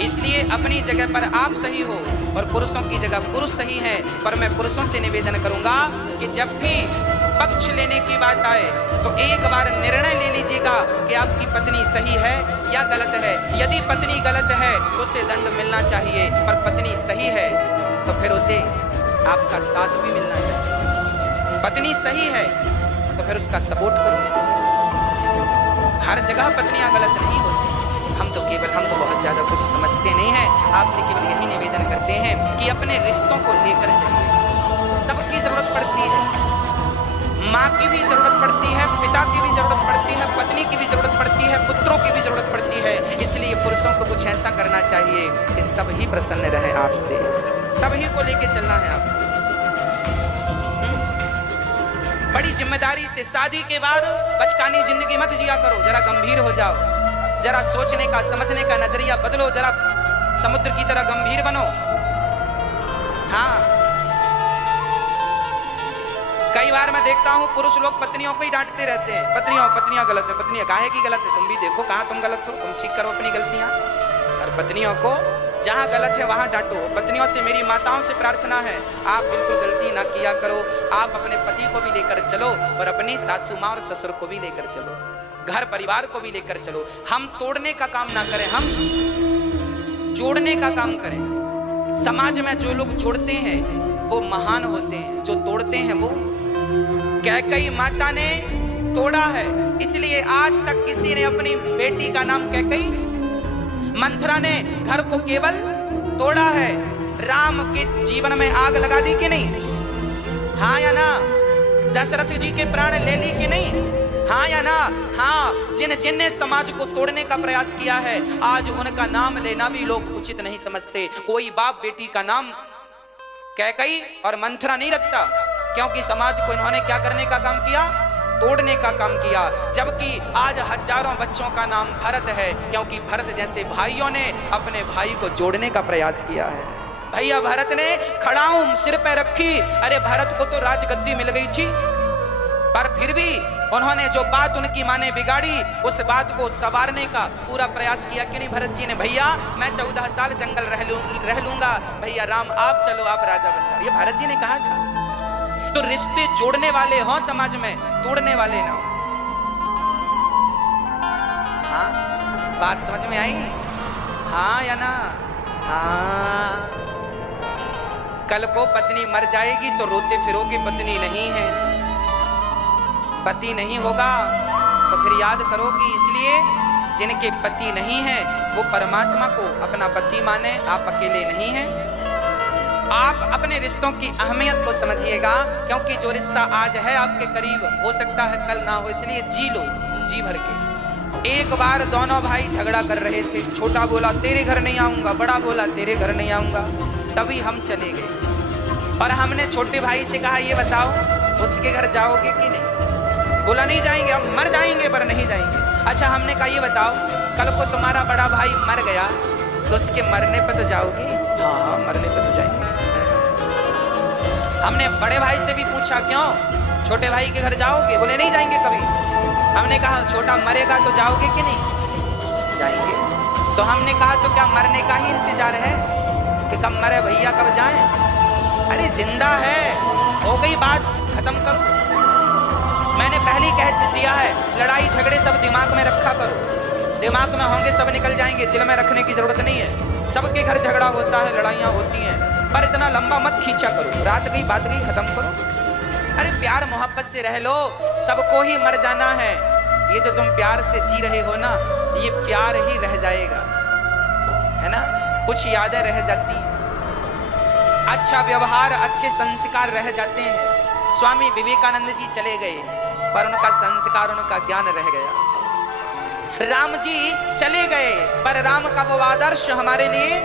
इसलिए अपनी जगह पर आप सही हो और पुरुषों की जगह पुरुष सही है। पर मैं पुरुषों से निवेदन करूंगा कि जब भी पक्ष लेने की बात आए तो एक बार निर्णय ले लीजिएगा कि आपकी पत्नी सही है या गलत है। यदि पत्नी गलत है तो उसे दंड मिलना चाहिए, पर पत्नी सही है तो फिर उसे आपका साथ भी मिलना चाहिए। पत्नी सही है तो फिर उसका सपोर्ट करो। हर जगह पत्नियां गलत नहीं होती। हम तो बहुत ज्यादा कुछ समझते नहीं हैं। आपसे केवल यही निवेदन करते हैं कि अपने रिश्तों को लेकर चलिए। सबकी जरूरत पड़ती है, माँ की भी जरूरत पड़ती है, पिता की भी जरूरत पड़ती है, पत्नी की भी जरूरत पड़ती है, पुत्रों की भी जरूरत पड़ती है। इसलिए पुरुषों को कुछ ऐसा करना चाहिए कि सभी प्रसन्न रहे आपसे, सभी को लेके चलना है आपको। बड़ी जिम्मेदारी से शादी के बाद बचकानी जिंदगी मत जिया करो, जरा गंभीर हो जाओ, जरा सोचने का समझने का नजरिया बदलो, जरा समुद्र की तरह गंभीर बनो। हाँ, कई बार मैं देखता हूँ पुरुष लोग पत्नियों को ही डांटते रहते हैं, पत्नियां गलत है, पत्नियां काहे की गलत है, तुम भी देखो कहाँ तुम गलत हो, तुम ठीक करो अपनी गलतियां। और पत्नियों को जहाँ गलत है वहाँ डांटो। पत्नियों से, मेरी माताओं से प्रार्थना है, आप बिल्कुल गलती ना किया करो। आप अपने पति को भी लेकर चलो और अपनी सासू माँ और ससुर को भी लेकर चलो, घर परिवार को भी लेकर चलो। हम तोड़ने का काम ना करें, हम जोड़ने का काम करें। समाज में जो लोग जोड़ते हैं वो महान होते हैं, जो तोड़ते हैं वो। कैकई माता ने तोड़ा है, इसलिए आज तक किसी ने अपनी बेटी का नाम कैकई, मंथरा ने घर को केवल तोड़ा है। राम के जीवन में आग लगा दी कि नहीं? हाँ या ना? दशरथ जी के प्राण ले ली कि नहीं? हाँ या ना? हाँ, जिन ने समाज को तोड़ने का प्रयास किया है, आज उनका नाम लेना भी लोग उचित नहीं समझते। कोई बाप बेटी का नाम कैकई और मंथरा नहीं रखता, क्योंकि समाज को इन्होंने क्या करने का काम किया? तोड़ने का काम किया। जबकि आज हजारों बच्चों का नाम भरत है, क्योंकि भरत जैसे भाइयों ने अपने भाई को जोड़ने का प्रयास किया है। भैया भरत ने खड़ाऊं सिर पे रखी। अरे भरत को तो राजगद्दी मिल गई थी, पर फिर भी उन्होंने जो बात उनकी माँ ने बिगाड़ी, उस बात को संवारने का पूरा प्रयास किया कि नहीं भरत जी ने? भैया मैं 14 साल जंगल रह लूंगा, भैया राम आप चलो, आप राजा बन जाओ, ये भरत जी ने कहा था। तो रिश्ते जोड़ने वाले हो समाज में, तोड़ने वाले ना हो। हाँ, बात समझ में आई? हाँ या ना? हाँ। कल को पत्नी मर जाएगी तो रोते फिरोगे पत्नी नहीं है, पति नहीं होगा तो फिर याद करोगी। इसलिए जिनके पति नहीं है वो परमात्मा को अपना पति माने, आप अकेले नहीं हैं। आप अपने रिश्तों की अहमियत को समझिएगा, क्योंकि जो रिश्ता आज है आपके करीब हो सकता है कल ना हो, इसलिए जी लो जी भर के। एक बार दोनों भाई झगड़ा कर रहे थे, छोटा बोला तेरे घर नहीं आऊंगा, बड़ा बोला तेरे घर नहीं आऊंगा। तभी हम चले गए और हमने छोटे भाई से कहा ये बताओ उसके घर जाओगे कि नहीं? बोला नहीं जाएंगे, हम मर जाएंगे पर नहीं जाएंगे। अच्छा, हमने कहा ये बताओ कल को तुम्हारा बड़ा भाई मर गया तो उसके मरने पर तो जाओगे? हाँ हाँ मरने पर तो जाएंगे। हमने बड़े भाई से भी पूछा क्यों, छोटे भाई के घर जाओगे? बोले नहीं जाएंगे कभी। हमने कहा छोटा मरेगा तो जाओगे कि नहीं? जाएंगे। तो हमने कहा तो क्या मरने का ही इंतजार है कि कब मरे भैया कब जाएं? अरे जिंदा है, हो गई बात, खत्म करो। मैंने पहले ही कह दिया है, लड़ाई झगड़े सब दिमाग में रखा करो। दिमाग में होंगे सब निकल जाएंगे, दिल में रखने की जरूरत नहीं है। सबके घर झगड़ा होता है, लड़ाइयाँ होती हैं, पर इतना लंबा मत खींचा करो। रात गई बात गई, खत्म करो। अरे प्यार मोहब्बत से रह लो, सबको ही मर जाना है। ये जो तुम प्यार से जी रहे हो ना, ये प्यार ही रह जाएगा, है ना? कुछ यादें रह जाती हैं, अच्छा व्यवहार, अच्छे संस्कार रह जाते हैं। स्वामी विवेकानंद जी चले गए पर उनका संस्कार, उनका ज्ञान रह गया। राम जी चले गए पर राम का वो आदर्श हमारे लिए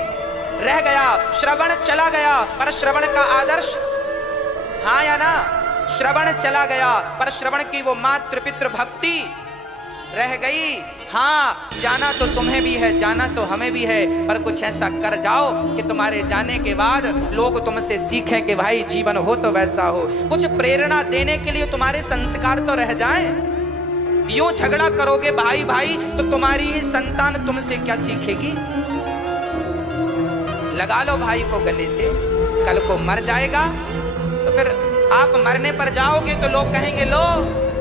रह गया। श्रवण चला गया पर श्रवण का आदर्श, हाँ या ना? श्रवण चला गया पर श्रवण की वो मातृ पितृ भक्ति रह गई। हाँ, जाना तो तुम्हें भी है, जाना तो हमें भी है, पर कुछ ऐसा कर जाओ कि तुम्हारे जाने के बाद लोग तुमसे सीखें कि भाई जीवन हो तो वैसा हो। कुछ प्रेरणा देने के लिए तुम्हारे संस्कार तो रह जाएं। यूं झगड़ा करोगे भाई भाई तो तुम्हारी ही संतान तुमसे क्या सीखेगी? लगा लो भाई को गले से, कल को मर जाएगा तो फिर आप मरने पर जाओगे तो लोग कहेंगे लो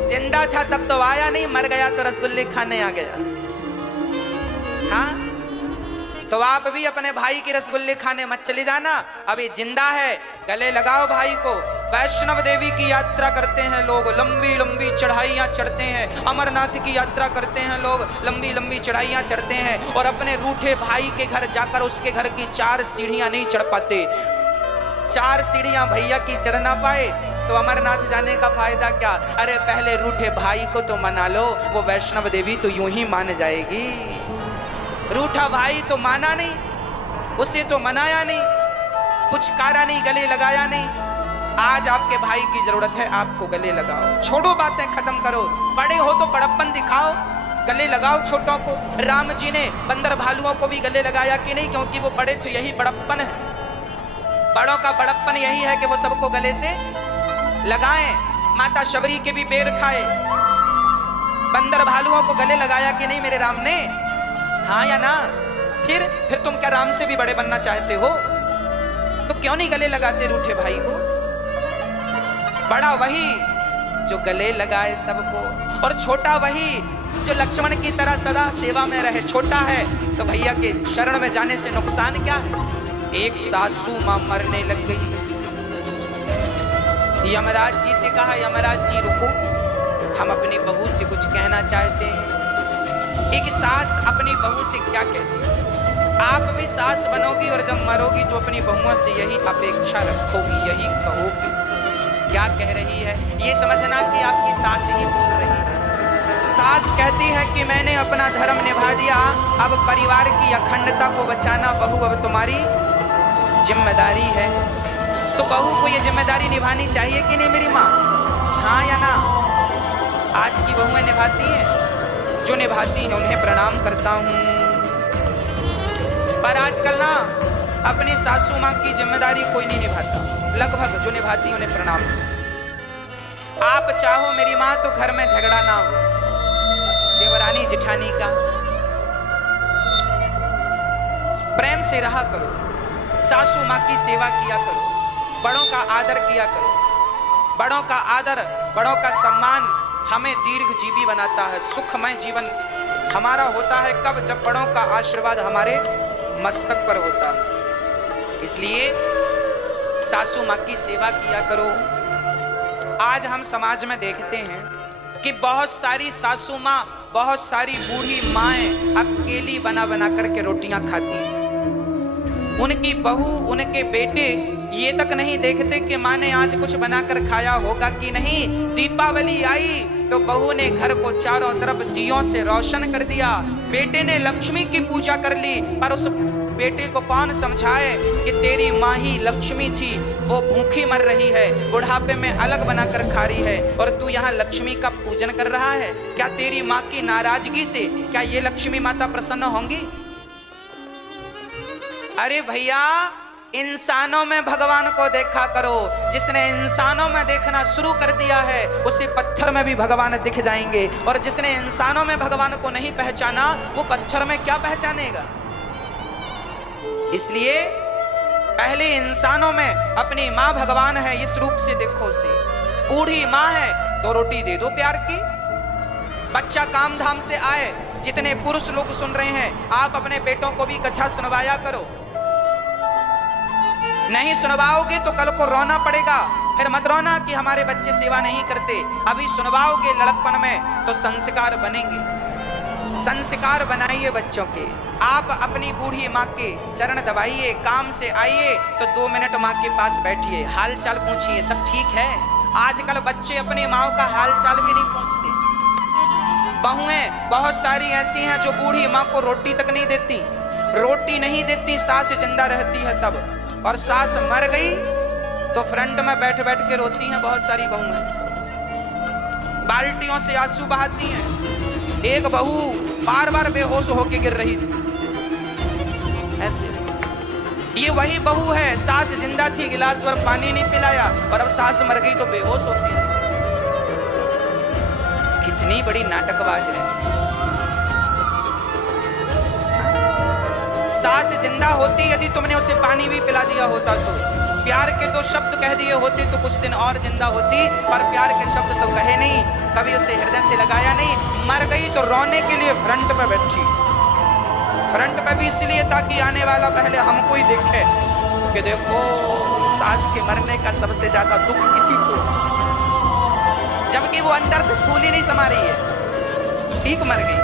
जिंदा था तब तो आया नहीं, मर गया तो रसगुल्ले खाने आ गया। हाँ, तो आप भी अपने भाई के रसगुल्ले खाने मत चले जाना। अभी जिंदा है, गले लगाओ भाई को। वैष्णव देवी की यात्रा करते हैं लोग, लंबी लंबी चढ़ाइयाँ चढ़ते हैं। अमरनाथ की यात्रा करते हैं लोग, लंबी लंबी चढ़ाइयाँ चढ़ते हैं, और अपने रूठे भाई के घर जाकर उसके घर की 4 सीढ़ियाँ नहीं चढ़ पाते। 4 सीढ़ियाँ भैया की चढ़ ना पाए तो अमरनाथ जाने का फायदा क्या? अरे पहले रूठे भाई को तो मना लो, वो वैष्णव देवी तो यूं ही मान जाएगी। रूठा भाई तो माना नहीं, उसे तो मनाया नहीं, पुचकारा नहीं, गले लगाया नहीं। आज आपके भाई की जरूरत है, आपको गले लगाओ। छोड़ो बातें, खत्म करो। बड़े हो तो बड़प्पन दिखाओ, गले लगाओ छोटों को। राम जी ने बंदर भालुओं को भी गले लगाया कि नहीं? क्योंकि वो बड़े थे, यही बड़प्पन है। बड़ों का बड़प्पन यही है कि वो सबको गले से लगाएं। माता शबरी के भी पैर खाए, बंदर भालुओं को गले लगाया कि नहीं मेरे राम ने? हाँ या ना? फिर तुम क्या राम से भी बड़े बनना चाहते हो? तो क्यों नहीं गले लगाते रूठे भाई को? बड़ा वही जो गले लगाए सबको, और छोटा वही जो लक्ष्मण की तरह सदा सेवा में रहे। छोटा है तो भैया के शरण में जाने से नुकसान क्या है? एक सासू मां मरने लग गई, यमराज जी से कहा यमराज जी रुको, हम अपनी बहू से कुछ कहना चाहते हैं। एक सास अपनी बहू से क्या कहती है? आप भी सास बनोगी और जब मरोगी तो अपनी बहुओं से यही अपेक्षा रखोगी, यही कहोगी। क्या कह रही है ये समझना कि आपकी सास ही बोल रही है। सास कहती है कि मैंने अपना धर्म निभा दिया, अब परिवार की अखंडता को बचाना बहू अब तुम्हारी जिम्मेदारी है। तो बहू को ये जिम्मेदारी निभानी चाहिए कि नहीं मेरी माँ? हाँ या ना? आज की बहुएं निभाती हैं, जो निभाती हैं उन्हें प्रणाम करता हूँ। पर आजकल ना अपनी सासू माँ की जिम्मेदारी कोई नहीं निभाता, लगभग जो निभाती है उन्हें प्रणाम। आप चाहो मेरी माँ तो घर में झगड़ा ना हो, देवरानी जिठानी का प्रेम से रहा करो, सासू माँ की सेवा किया करो, बड़ों का आदर किया करो। बड़ों का आदर, बड़ों का सम्मान हमें दीर्घजीवी बनाता है। सुखमय जीवन हमारा होता है कब? जब बड़ों का आशीर्वाद हमारे मस्तक पर होता है। इसलिए सासू माँ की सेवा किया करो। आज हम समाज में देखते हैं कि बहुत सारी सासू माँ, बहुत सारी बूढ़ी माएँ अकेली बना बना करके रोटियां खाती हैं। उनकी बहू, उनके बेटे ये तक नहीं देखते कि माँ ने आज कुछ बनाकर खाया होगा कि नहीं। दीपावली आई तो बहू ने घर को चारों तरफ दियों से रोशन कर दिया, बेटे ने लक्ष्मी की पूजा कर ली, पर उस बेटे को कौन समझाए कि तेरी माँ ही लक्ष्मी थी, वो भूखी मर रही है, बुढ़ापे में अलग बनाकर खा रही है, और तू यहाँ लक्ष्मी का पूजन कर रहा है। क्या तेरी माँ की नाराजगी से क्या ये लक्ष्मी माता प्रसन्न होंगी? अरे भैया, इंसानों में भगवान को देखा करो। जिसने इंसानों में देखना शुरू कर दिया है उसे पत्थर में भी भगवान दिख जाएंगे, और जिसने इंसानों में भगवान को नहीं पहचाना वो पत्थर में क्या पहचानेगा। इसलिए पहले इंसानों में अपनी माँ भगवान है, इस रूप से देखो उसे। बूढ़ी माँ है तो रोटी दे दो प्यार की। बच्चा काम धाम से आए, जितने पुरुष लोग सुन रहे हैं, आप अपने बेटों को भी कथा सुनवाया करो। नहीं सुनवाओगे तो कल को रोना पड़ेगा, फिर मत रोना कि हमारे बच्चे सेवा नहीं करते। अभी सुनवाओगे लड़कपन में तो संस्कार बनेंगे। संस्कार बनाइए बच्चों के। आप अपनी बूढ़ी माँ के चरण दबाइए, काम से आइए तो 2 मिनट माँ के पास बैठिए, हाल चाल पूछिए, सब ठीक है। आजकल बच्चे अपनी माँ का हाल चाल भी नहीं पूछते। बहुएं बहुत सारी ऐसी हैं जो बूढ़ी माँ को रोटी तक नहीं देती, रोटी नहीं देती, सास जिंदा रहती है तब, और सास मर गई तो फ्रंट में बैठ बैठ के रोती हैं। बहुत सारी बहुएं बाल्टियों से आंसू बहाती हैं। एक बहू बार बार बेहोश होके गिर रही थी, ऐसे ये वही बहू है, सास जिंदा थी, गिलास भर पानी नहीं पिलाया, और अब सास मर गई तो बेहोश होती है। कितनी बड़ी नाटकबाज है। सास जिंदा होती, यदि तुमने उसे पानी भी पिला दिया होता तो, प्यार के तो शब्द कह दिए होते तो कुछ दिन और जिंदा होती, पर प्यार के शब्द तो कहे नहीं, कभी उसे हृदय से लगाया नहीं। मर गई तो रोने के लिए फ्रंट पे बैठी, फ्रंट पे भी इसलिए ताकि आने वाला पहले हमको ही देखे कि देखो सास के मरने का सबसे ज्यादा दुख किसी को, जबकि वो अंदर से फूल ही नहीं समा रही है। ठीक मर गई,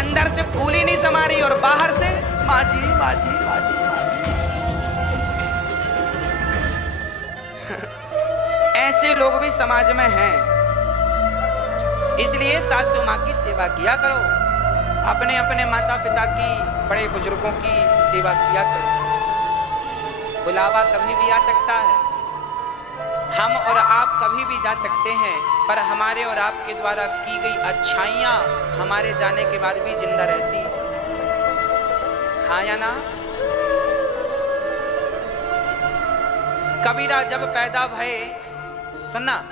अंदर से फूल ही नहीं समा रही और बाहर से माजी माजी माजी। ऐसे लोग भी समाज में हैं। इसलिए सासू माँ की सेवा किया करो, अपने अपने माता पिता की, बड़े बुजुर्गों की सेवा किया करो। बुलावा कभी भी आ सकता है, हम और आप कभी भी जा सकते हैं, पर हमारे और आपके द्वारा की गई अच्छाइयाँ हमारे जाने के बाद भी जिंदा रहती हैं। हाँ या ना? कबीरा जब पैदा भये, सुनना,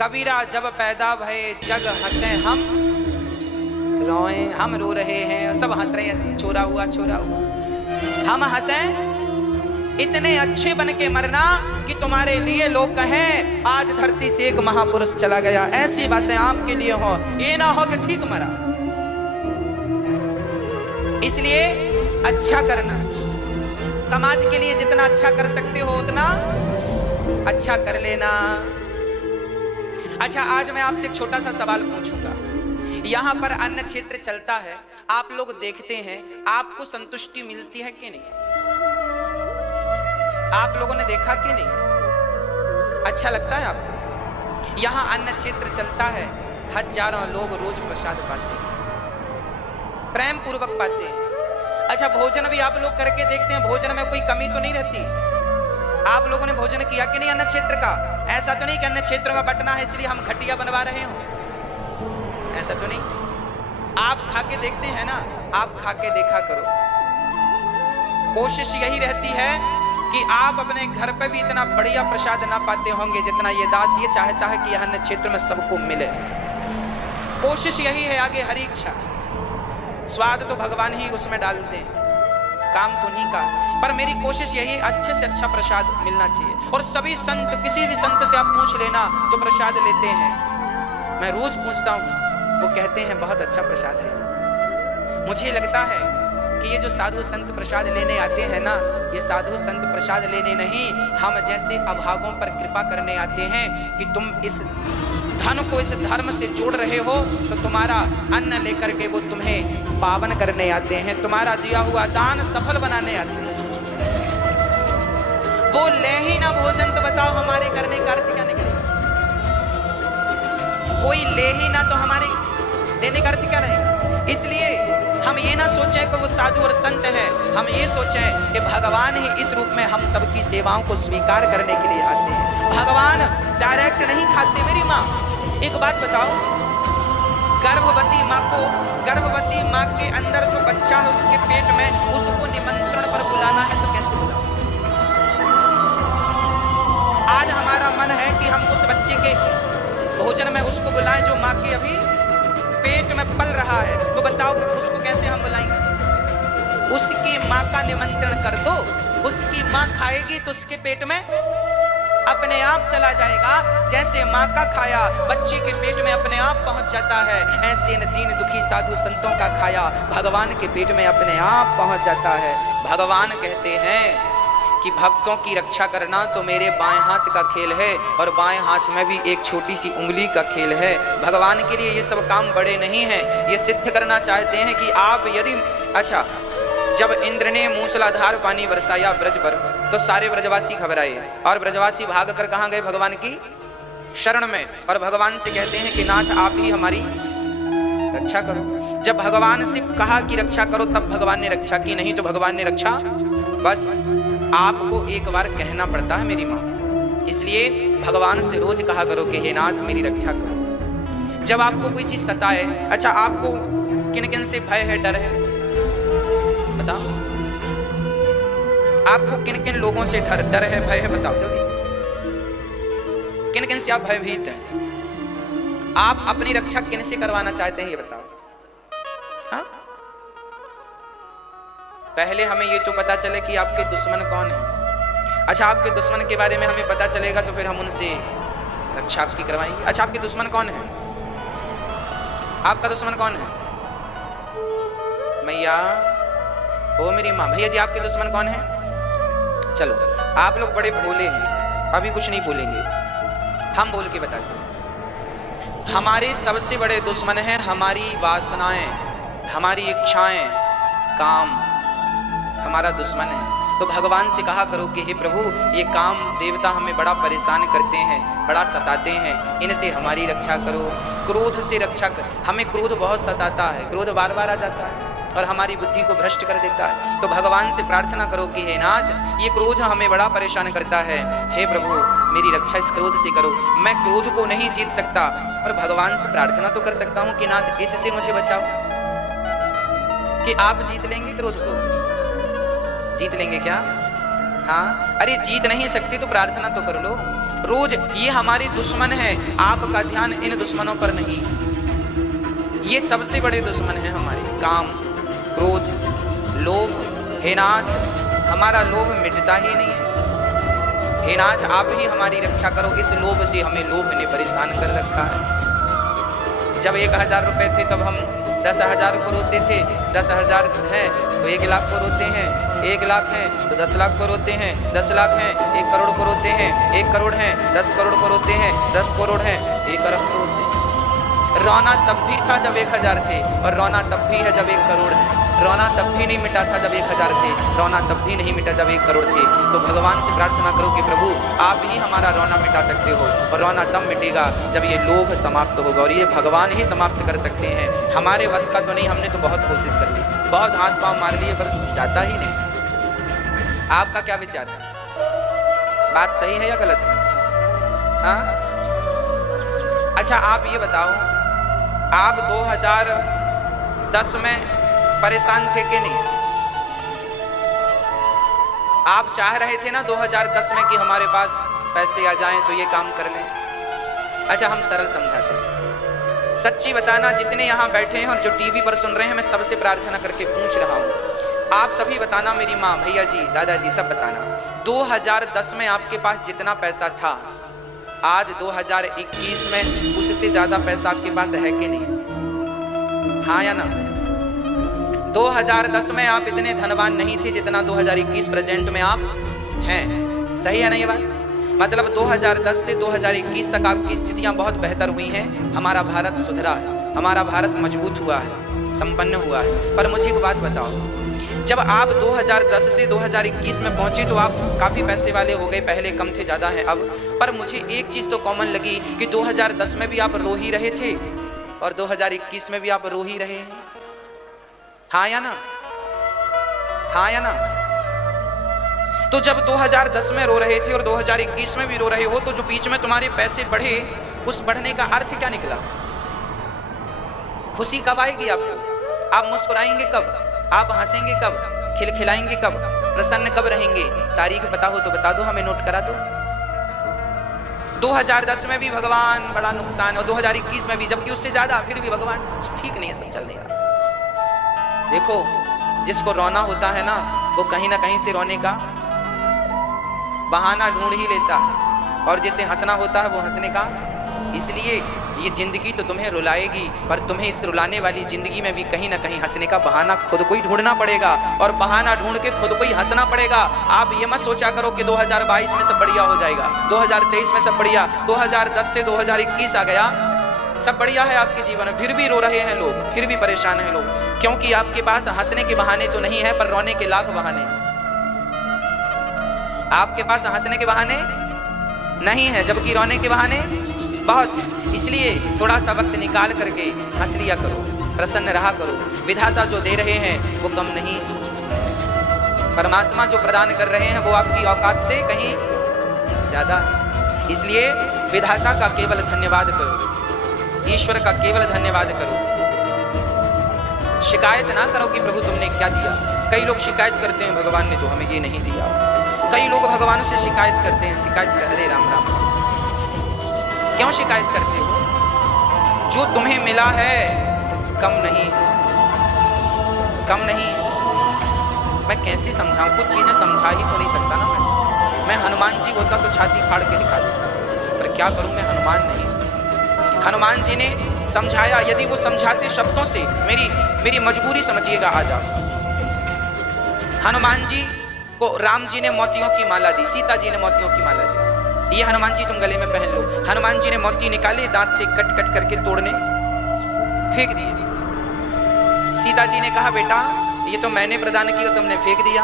कबीरा जब पैदा भये जग हंसे हम रोए। हम रो रहे हैं, सब हंस रहे हैं, छोरा हुआ छोरा हुआ। हम हंसे, इतने अच्छे बन के मरना कि तुम्हारे लिए लोग कहें आज धरती से एक महापुरुष चला गया। ऐसी बातें आपके लिए हो, ये ना हो कि ठीक मरा। इसलिए अच्छा करना, समाज के लिए जितना अच्छा कर सकते हो उतना अच्छा कर लेना। अच्छा, आज मैं आपसे एक छोटा सा सवाल पूछूंगा। यहाँ पर अन्न क्षेत्र चलता है, आप लोग देखते हैं, आपको संतुष्टि मिलती है कि नहीं? आप लोगों ने देखा कि नहीं? अच्छा लगता है आपको? यहाँ अन्न क्षेत्र चलता है, हजारों लोग रोज प्रसाद पाते हैं, प्रेम पूर्वक पाते हैं। अच्छा, भोजन भी आप लोग करके देखते हैं, भोजन में कोई कमी तो नहीं रहती? आप लोगों ने भोजन किया कि नहीं अन्न क्षेत्र का? ऐसा तो नहीं कि अन्न क्षेत्र में बंटना है इसलिए हम घटिया बनवा रहे हो, ऐसा तो नहीं। आप खा के देखते हैं ना, आप खा के देखा करो। कोशिश यही रहती है कि आप अपने घर पे भी इतना बढ़िया प्रसाद ना पाते होंगे जितना ये दास ये चाहता है कि अन्न क्षेत्र में सबको मिले। कोशिश यही है, आगे हरी इच्छा। स्वाद तो भगवान ही उसमें डालते हैं, काम तो नहीं का, पर मेरी कोशिश यही, अच्छे से अच्छा प्रसाद मिलना चाहिए। और सभी संत, किसी भी संत से आप पूछ लेना जो प्रसाद लेते हैं, मैं रोज पूछता हूँ, वो कहते हैं बहुत अच्छा प्रसाद है। मुझे लगता है कि ये जो साधु संत प्रसाद लेने आते हैं ना, ये साधु संत प्रसाद लेने नहीं, हम जैसे अभागों पर कृपा करने आते हैं कि तुम इस धन को इस धर्म से जोड़ रहे हो, तो तुम्हारा अन्न लेकर के वो तुम्हें पावन करने आते हैं, तुम्हारा दिया हुआ दान सफल बनाने आते हैं। वो ले ही ना भोजन तो बताओ हमारे करने का अर्थ क्या निकलेगा? कोई ले ही ना तो हमारे देने का अर्थ क्या रहेगा? इसलिए हम ये ना सोचें कि वो साधु और संत हैं, हम ये सोचें कि भगवान ही इस रूप में हम सबकी सेवाओं को स्वीकार करने के लिए आते हैं। भगवान डायरेक्ट नहीं खाते। मेरी माँ, एक बात बताओ, गर्भवती माँ के अंदर जो बच्चा है उसके पेट में, उसको निमंत्रण पर बुलाना है तो कैसे बुलाओ? आज हमारा मन है कि हम उस बच्चे के भोजन में उसको बुलाएं जो माँ के अभी पेट में पल रहा है, तो बताओ उसको कैसे हम बुलाएंगे? उसकी माँ का निमंत्रण कर दो, उसकी माँ खाएगी तो उसके पेट में अपने आप चला जाएगा। जैसे माँ का खाया बच्चे के पेट में अपने आप पहुंच जाता है, ऐसे न दीन दुखी साधु संतों का खाया भगवान के पेट में अपने आप पहुंच जाता है। भगवान कहते हैं कि भक्तों की रक्षा करना तो मेरे बाएं हाथ का खेल है, और बाएं हाथ में भी एक छोटी सी उंगली का खेल है। भगवान के लिए ये सब काम बड़े नहीं हैं। ये सिद्ध करना चाहते हैं कि आप यदि, अच्छा, जब इंद्र ने मूसलाधार पानी बरसाया ब्रज पर, तो सारे ब्रजवासी घबराए और ब्रजवासी भागकर कहाँ गए? भगवान की शरण में, और भगवान से कहते हैं कि नाथ आप ही हमारी रक्षा करो। जब भगवान से कहा कि रक्षा करो, तब भगवान ने रक्षा की, नहीं तो भगवान ने रक्षा, बस आपको एक बार कहना पड़ता है मेरी माँ। इसलिए भगवान से रोज कहा करो कि हे नाथ मेरी रक्षा करो। जब आपको कोई चीज सताए, अच्छा आपको किन किन से भय है, डर है, बताओ? आपको किन किन लोगों से डर है, भय है, बताओ जल्दी से। किन किन से आप भयभीत हैं? आप अपनी रक्षा किन से करवाना चाहते हैं, ये बताओ। हाँ, पहले हमें ये तो पता चले कि आपके दुश्मन कौन है। अच्छा, आपके दुश्मन के बारे में हमें पता चलेगा तो फिर हम उनसे रक्षा आपकी करवाएंगे। अच्छा, आपके दुश्मन कौन है? आपका दुश्मन कौन है? मैया, ओ मेरी माँ, भैया जी आपके दुश्मन कौन है? चलो, आप लोग बड़े भोले हैं, अभी कुछ नहीं बोलेंगे, हम बोल के बताते हैं। हमारे सबसे बड़े दुश्मन हैं हमारी वासनाएं, हमारी इच्छाएं, काम हमारा दुश्मन है। तो भगवान से कहा करो कि हे प्रभु, ये काम देवता हमें बड़ा परेशान करते हैं, बड़ा सताते हैं, इनसे हमारी रक्षा करो। क्रोध से रक्षा कर, हमें क्रोध बहुत सताता है, क्रोध बार बार आ जाता है और हमारी बुद्धि को भ्रष्ट कर देता है। तो भगवान से प्रार्थना करो कि हे नाथ, ये क्रोध हमें बड़ा परेशान करता है, हे प्रभु मेरी रक्षा इस क्रोध से करो। मैं क्रोध को नहीं जीत सकता, पर भगवान से प्रार्थना तो कर सकता हूँ कि नाथ इससे मुझे बचाओ। कि आप जीत लेंगे क्रोध को? जीत लेंगे क्या? हाँ, अरे जीत नहीं सकते तो प्रार्थना तो कर लो रोज। ये हमारे दुश्मन है, आपका ध्यान इन दुश्मनों पर नहीं। ये सबसे बड़े दुश्मन है हमारे, काम, क्रोध, लोभ। हे नाथ, हमारा लोभ मिटता ही नहीं है। हे नाथ, आप ही हमारी रक्षा करो, इस लोभ से हमें लोभ ने परेशान कर रखा है। जब 1000 रुपए थे तब हम 10,000 को रोते थे, 10,000 हैं तो 1 लाख को रोते हैं, 1 लाख हैं तो 10 लाख को रोते हैं, 10 लाख हैं 1 करोड़ को रोते हैं, 1 करोड़ हैं 10 करोड़ को रोते हैं, 10 करोड़ हैं 1 अरब को रोते हैं। रोना तब भी था जब 1000 थे, और रोना तब भी है जब 1 करोड़ है। रोना तब भी नहीं मिटा था जब 1000 थे, रोना तब भी नहीं मिटा जब 1 करोड़ थे। तो भगवान से प्रार्थना करो कि प्रभु आप ही हमारा रोना मिटा सकते हो, और रोना तब मिटेगा जब ये लोभ समाप्त होगा, और ये भगवान ही समाप्त कर सकते हैं। हमारे वश का तो नहीं, हमने तो बहुत कोशिश कर ली, बहुत हाथ पांव मार लिए, पर जाता ही नहीं। आपका क्या विचार है? बात सही है या गलत है? हाँ, अच्छा आप ये बताओ, आप 2010 में परेशान थे कि नहीं? आप चाह रहे थे ना 2010 में कि हमारे पास पैसे आ जाएं तो ये काम कर लें। अच्छा, हम सरल समझाते हैं, सच्ची बताना, जितने यहाँ बैठे हैं और जो टीवी पर सुन रहे हैं, मैं सबसे प्रार्थना करके पूछ रहा हूँ, आप सभी बताना, मेरी माँ, भैया जी, दादाजी, सब बताना, 2010 में आपके पास जितना पैसा था, आज 2021 में उससे ज्यादा पैसा आपके पास है कि नहीं? हाँ या ना? 2010 में आप इतने धनवान नहीं थे जितना 2021 प्रेजेंट में आप हैं। सही है ना ये बात? मतलब 2010 से 2021 तक आपकी स्थितियां बहुत बेहतर हुई हैं। हमारा भारत सुधरा है, हमारा भारत मजबूत हुआ है, संपन्न हुआ है। पर मुझे एक बात बताओ, जब आप 2010 से 2021 में पहुंचे तो आप काफ़ी पैसे वाले हो गए, पहले कम थे ज़्यादा हैं अब। पर मुझे एक चीज़ तो कॉमन लगी कि 2010 में भी आप रो ही रहे थे और 2021 में भी आप रो ही रहे हैं। हाँ या ना? हाँ या ना? तो जब 2010 में रो रहे थे और 2021 में भी रो रहे हो, तो जो बीच में तुम्हारे पैसे बढ़े, उस बढ़ने का अर्थ क्या निकला? खुशी कब आएगी आपको? आप मुस्कुराएंगे कब? आप हंसेंगे कब? खिलखिलाएंगे कब? प्रसन्न कब रहेंगे? तारीख पता हो तो बता दो, हमें नोट करा दो। 2010 में भी भगवान बड़ा नुकसान, और 2021 में भी, जबकि उससे ज्यादा, फिर भी भगवान ठीक नहीं है, सब चल नहीं रहा। देखो, जिसको रोना होता है ना, वो कहीं ना कहीं से रोने का बहाना ढूंढ ही लेता है, और जिसे हंसना होता है वो हंसने का। इसलिए ये जिंदगी तो तुम्हें रुलाएगी, पर तुम्हें इस रुलाने वाली जिंदगी में भी कहीं ना कहीं हंसने का बहाना खुद को ही ढूंढना पड़ेगा, और बहाना ढूंढ के खुद को ही हंसना पड़ेगा। आप ये मत सोचा करो कि 2022 में सब बढ़िया हो जाएगा, 2023 में सब बढ़िया, 2010 से 2021 आ गया, सब बढ़िया है आपके जीवन में, फिर भी रो रहे हैं लोग, फिर भी परेशान हैं लोग, क्योंकि आपके पास हंसने के बहाने तो नहीं है, पर रोने के लाख बहाने। आपके पास हंसने के बहाने नहीं है, जबकि रोने के बहाने बहुत है। इसलिए थोड़ा सा वक्त निकाल करके हंस लिया करो, प्रसन्न रहा करो। विधाता जो दे रहे हैं वो कम नहीं है, परमात्मा जो प्रदान कर रहे हैं वो आपकी औकात से कहीं ज्यादा है। इसलिए विधाता का केवल धन्यवाद करो, ईश्वर का केवल धन्यवाद करो। शिकायत ना करो कि प्रभु तुमने क्या दिया। कई लोग शिकायत करते हैं, भगवान ने तो हमें ये नहीं दिया। कई लोग भगवान से शिकायत करते हैं, शिकायत कर, अरे राम राम, क्यों शिकायत करते हो? जो तुम्हें मिला है कम नहीं, कम नहीं। मैं कैसे समझाऊं? कुछ चीजें समझा ही तो नहीं सकता ना मैं हनुमान जी होता तो छाती फाड़ के दिखा देता, पर क्या करूं, मैं हनुमान नहीं। हनुमान जी ने समझाया, यदि वो समझाते शब्दों से, मेरी मजबूरी समझिएगा आज आप। हनुमान जी को राम जी ने मोतियों की माला दी, सीता जी ने मोतियों की माला दी, ये हनुमान जी तुम गले में पहन लो। हनुमान जी ने मोती निकाले, दांत से कट कट करके तोड़ने फेंक दिए। सीता जी ने कहा, बेटा ये तो मैंने प्रदान किया, तुमने फेंक दिया।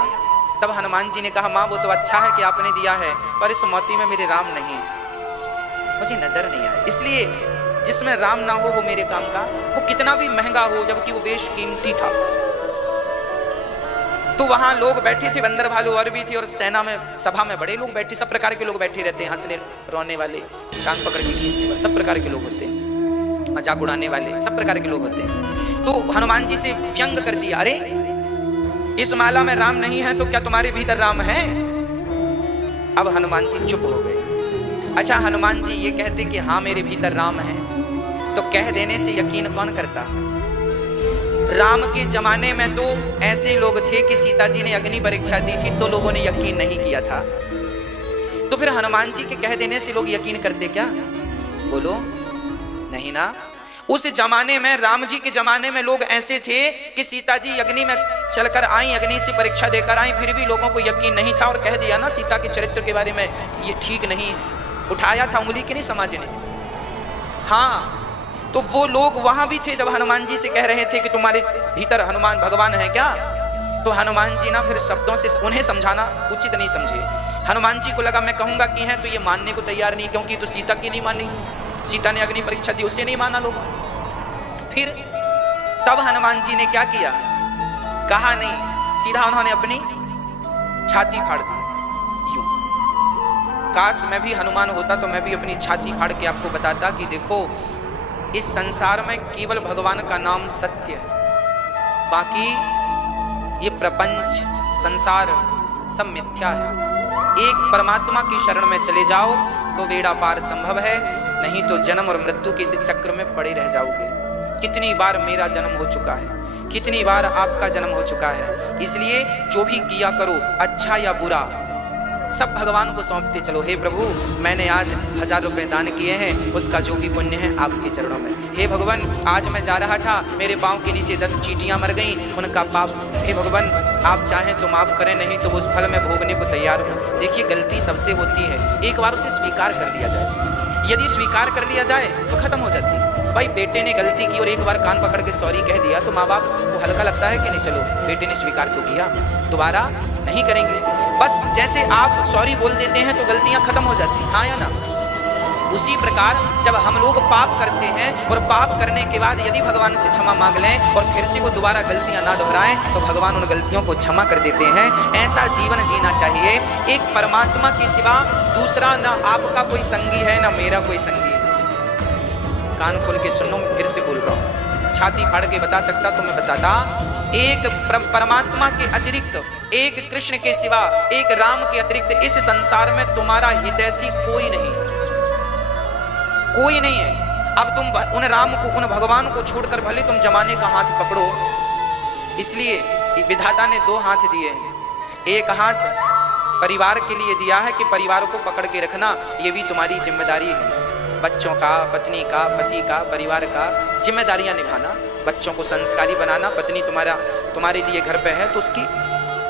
तब हनुमान जी ने कहा, माँ वो तो अच्छा है कि आपने दिया है, पर इस मोती में मेरे राम नहीं, मुझे नजर नहीं आया। इसलिए जिसमें राम ना हो वो मेरे काम का, वो कितना भी महंगा हो, जबकि वो बेशकीमती था। तो वहां लोग बैठे थे, बंदर भालू और भी थे, और सेना में, सभा में बड़े लोग बैठे, सब प्रकार के लोग बैठे रहते हैं, हंसने रोने वाले, टांग पकड़ के खींचने वाले, सब प्रकार के लोग होते हैं, मजाक उड़ाने वाले, सब प्रकार के लोग होते हैं। तो हनुमान जी से व्यंग कर दिया, अरे इस माला में राम नहीं है तो क्या तुम्हारे भीतर राम है? अब हनुमान जी चुप हो गए। अच्छा, हनुमान जी ये कहते कि हाँ मेरे भीतर राम है, तो कह देने से यकीन कौन करता? राम के जमाने में तो ऐसे लोग थे कि सीता जी ने अग्नि परीक्षा दी थी तो लोगों ने यकीन नहीं किया था, तो फिर हनुमान जी के कह देने से लोग यकीन करते क्या? बोलो, नहीं ना। उस जमाने में, राम जी के जमाने में लोग ऐसे थे कि सीता जी अग्नि में चलकर आई, अग्नि से परीक्षा देकर आई, फिर भी लोगों को यकीन नहीं था, और कह दिया ना सीता के चरित्र के बारे में, ये ठीक नहीं है, उठाया था उंगली की नहीं समाज ने। हाँ, तो वो लोग वहां भी थे जब हनुमान जी से कह रहे थे कि तुम्हारे भीतर हनुमान भगवान है क्या? तो हनुमान जी ना फिर शब्दों से उन्हें समझाना उचित नहीं समझे। हनुमान जी को लगा मैं कहूंगा कि हैं तो ये मानने को तैयार नहीं, क्योंकि तो सीता की नहीं मानी, सीता ने अग्नि परीक्षा दी, उससे नहीं माना लोग। फिर तब हनुमान जी ने क्या किया? कहा नहीं, सीधा उन्होंने अपनी छाती फाड़ दी। यूं, काश मैं भी हनुमान होता तो मैं भी अपनी छाती फाड़ के आपको बताता कि देखो, इस संसार में केवल भगवान का नाम सत्य है, बाकी ये प्रपंच संसार सब मिथ्या है। एक परमात्मा की शरण में चले जाओ तो बेड़ा पार संभव है, नहीं तो जन्म और मृत्यु के इस चक्र में पड़े रह जाओगे। कितनी बार मेरा जन्म हो चुका है, कितनी बार आपका जन्म हो चुका है। इसलिए जो भी किया करो, अच्छा या बुरा, सब भगवान को सौंपते चलो। हे प्रभु, मैंने आज 1000 रुपए दान किए हैं, उसका जो भी पुण्य है आपके चरणों में। हे भगवान, आज मैं जा रहा था, मेरे पाँव के नीचे 10 चींटियां मर गईं, उनका पाप हे भगवान आप चाहें तो माफ करें, नहीं तो उस फल में भोगने को तैयार हूँ। देखिए गलती सबसे होती है, एक बार उसे स्वीकार कर लिया जाए। यदि स्वीकार कर लिया जाए तो खत्म हो जाती है। भाई बेटे ने गलती की और एक बार कान पकड़ के सॉरी कह दिया तो माँ बाप को हल्का लगता है कि नहीं, चलो बेटे ने स्वीकार तो किया, दोबारा नहीं करेंगे। बस जैसे आप सॉरी बोल देते हैं तो गलतियां खत्म हो जाती हैं, हाँ या ना। उसी प्रकार जब हम लोग पाप करते हैं और पाप करने के बाद यदि भगवान से क्षमा मांग लें और फिर से वो दोबारा गलतियां ना दोहराएं तो भगवान उन गलतियों को क्षमा कर देते हैं। ऐसा जीवन जीना चाहिए। एक परमात्मा के सिवा दूसरा ना आपका कोई संगी है ना मेरा कोई संगी है। कान खोल के सुनो, फिर से बोल रहा हूँ, छाती फाड़ के बता सकता तो मैं बताता। एक परमात्मा के अतिरिक्त, एक कृष्ण के सिवा, एक राम के अतिरिक्त इस संसार में तुम्हारा हितैषी कोई नहीं, कोई नहीं है। अब तुम उन राम को, उन भगवान को छोड़कर भले तुम जमाने का हाथ पकड़ो, इसलिए विधाता ने 2 हाथ दिए हैं। एक हाथ परिवार के लिए दिया है कि परिवार को पकड़ के रखना, ये भी तुम्हारी जिम्मेदारी है। बच्चों का, पत्नी का, पति का, परिवार का जिम्मेदारियां निभाना, बच्चों को संस्कारी बनाना। पत्नी तुम्हारे लिए घर पे है तो उसकी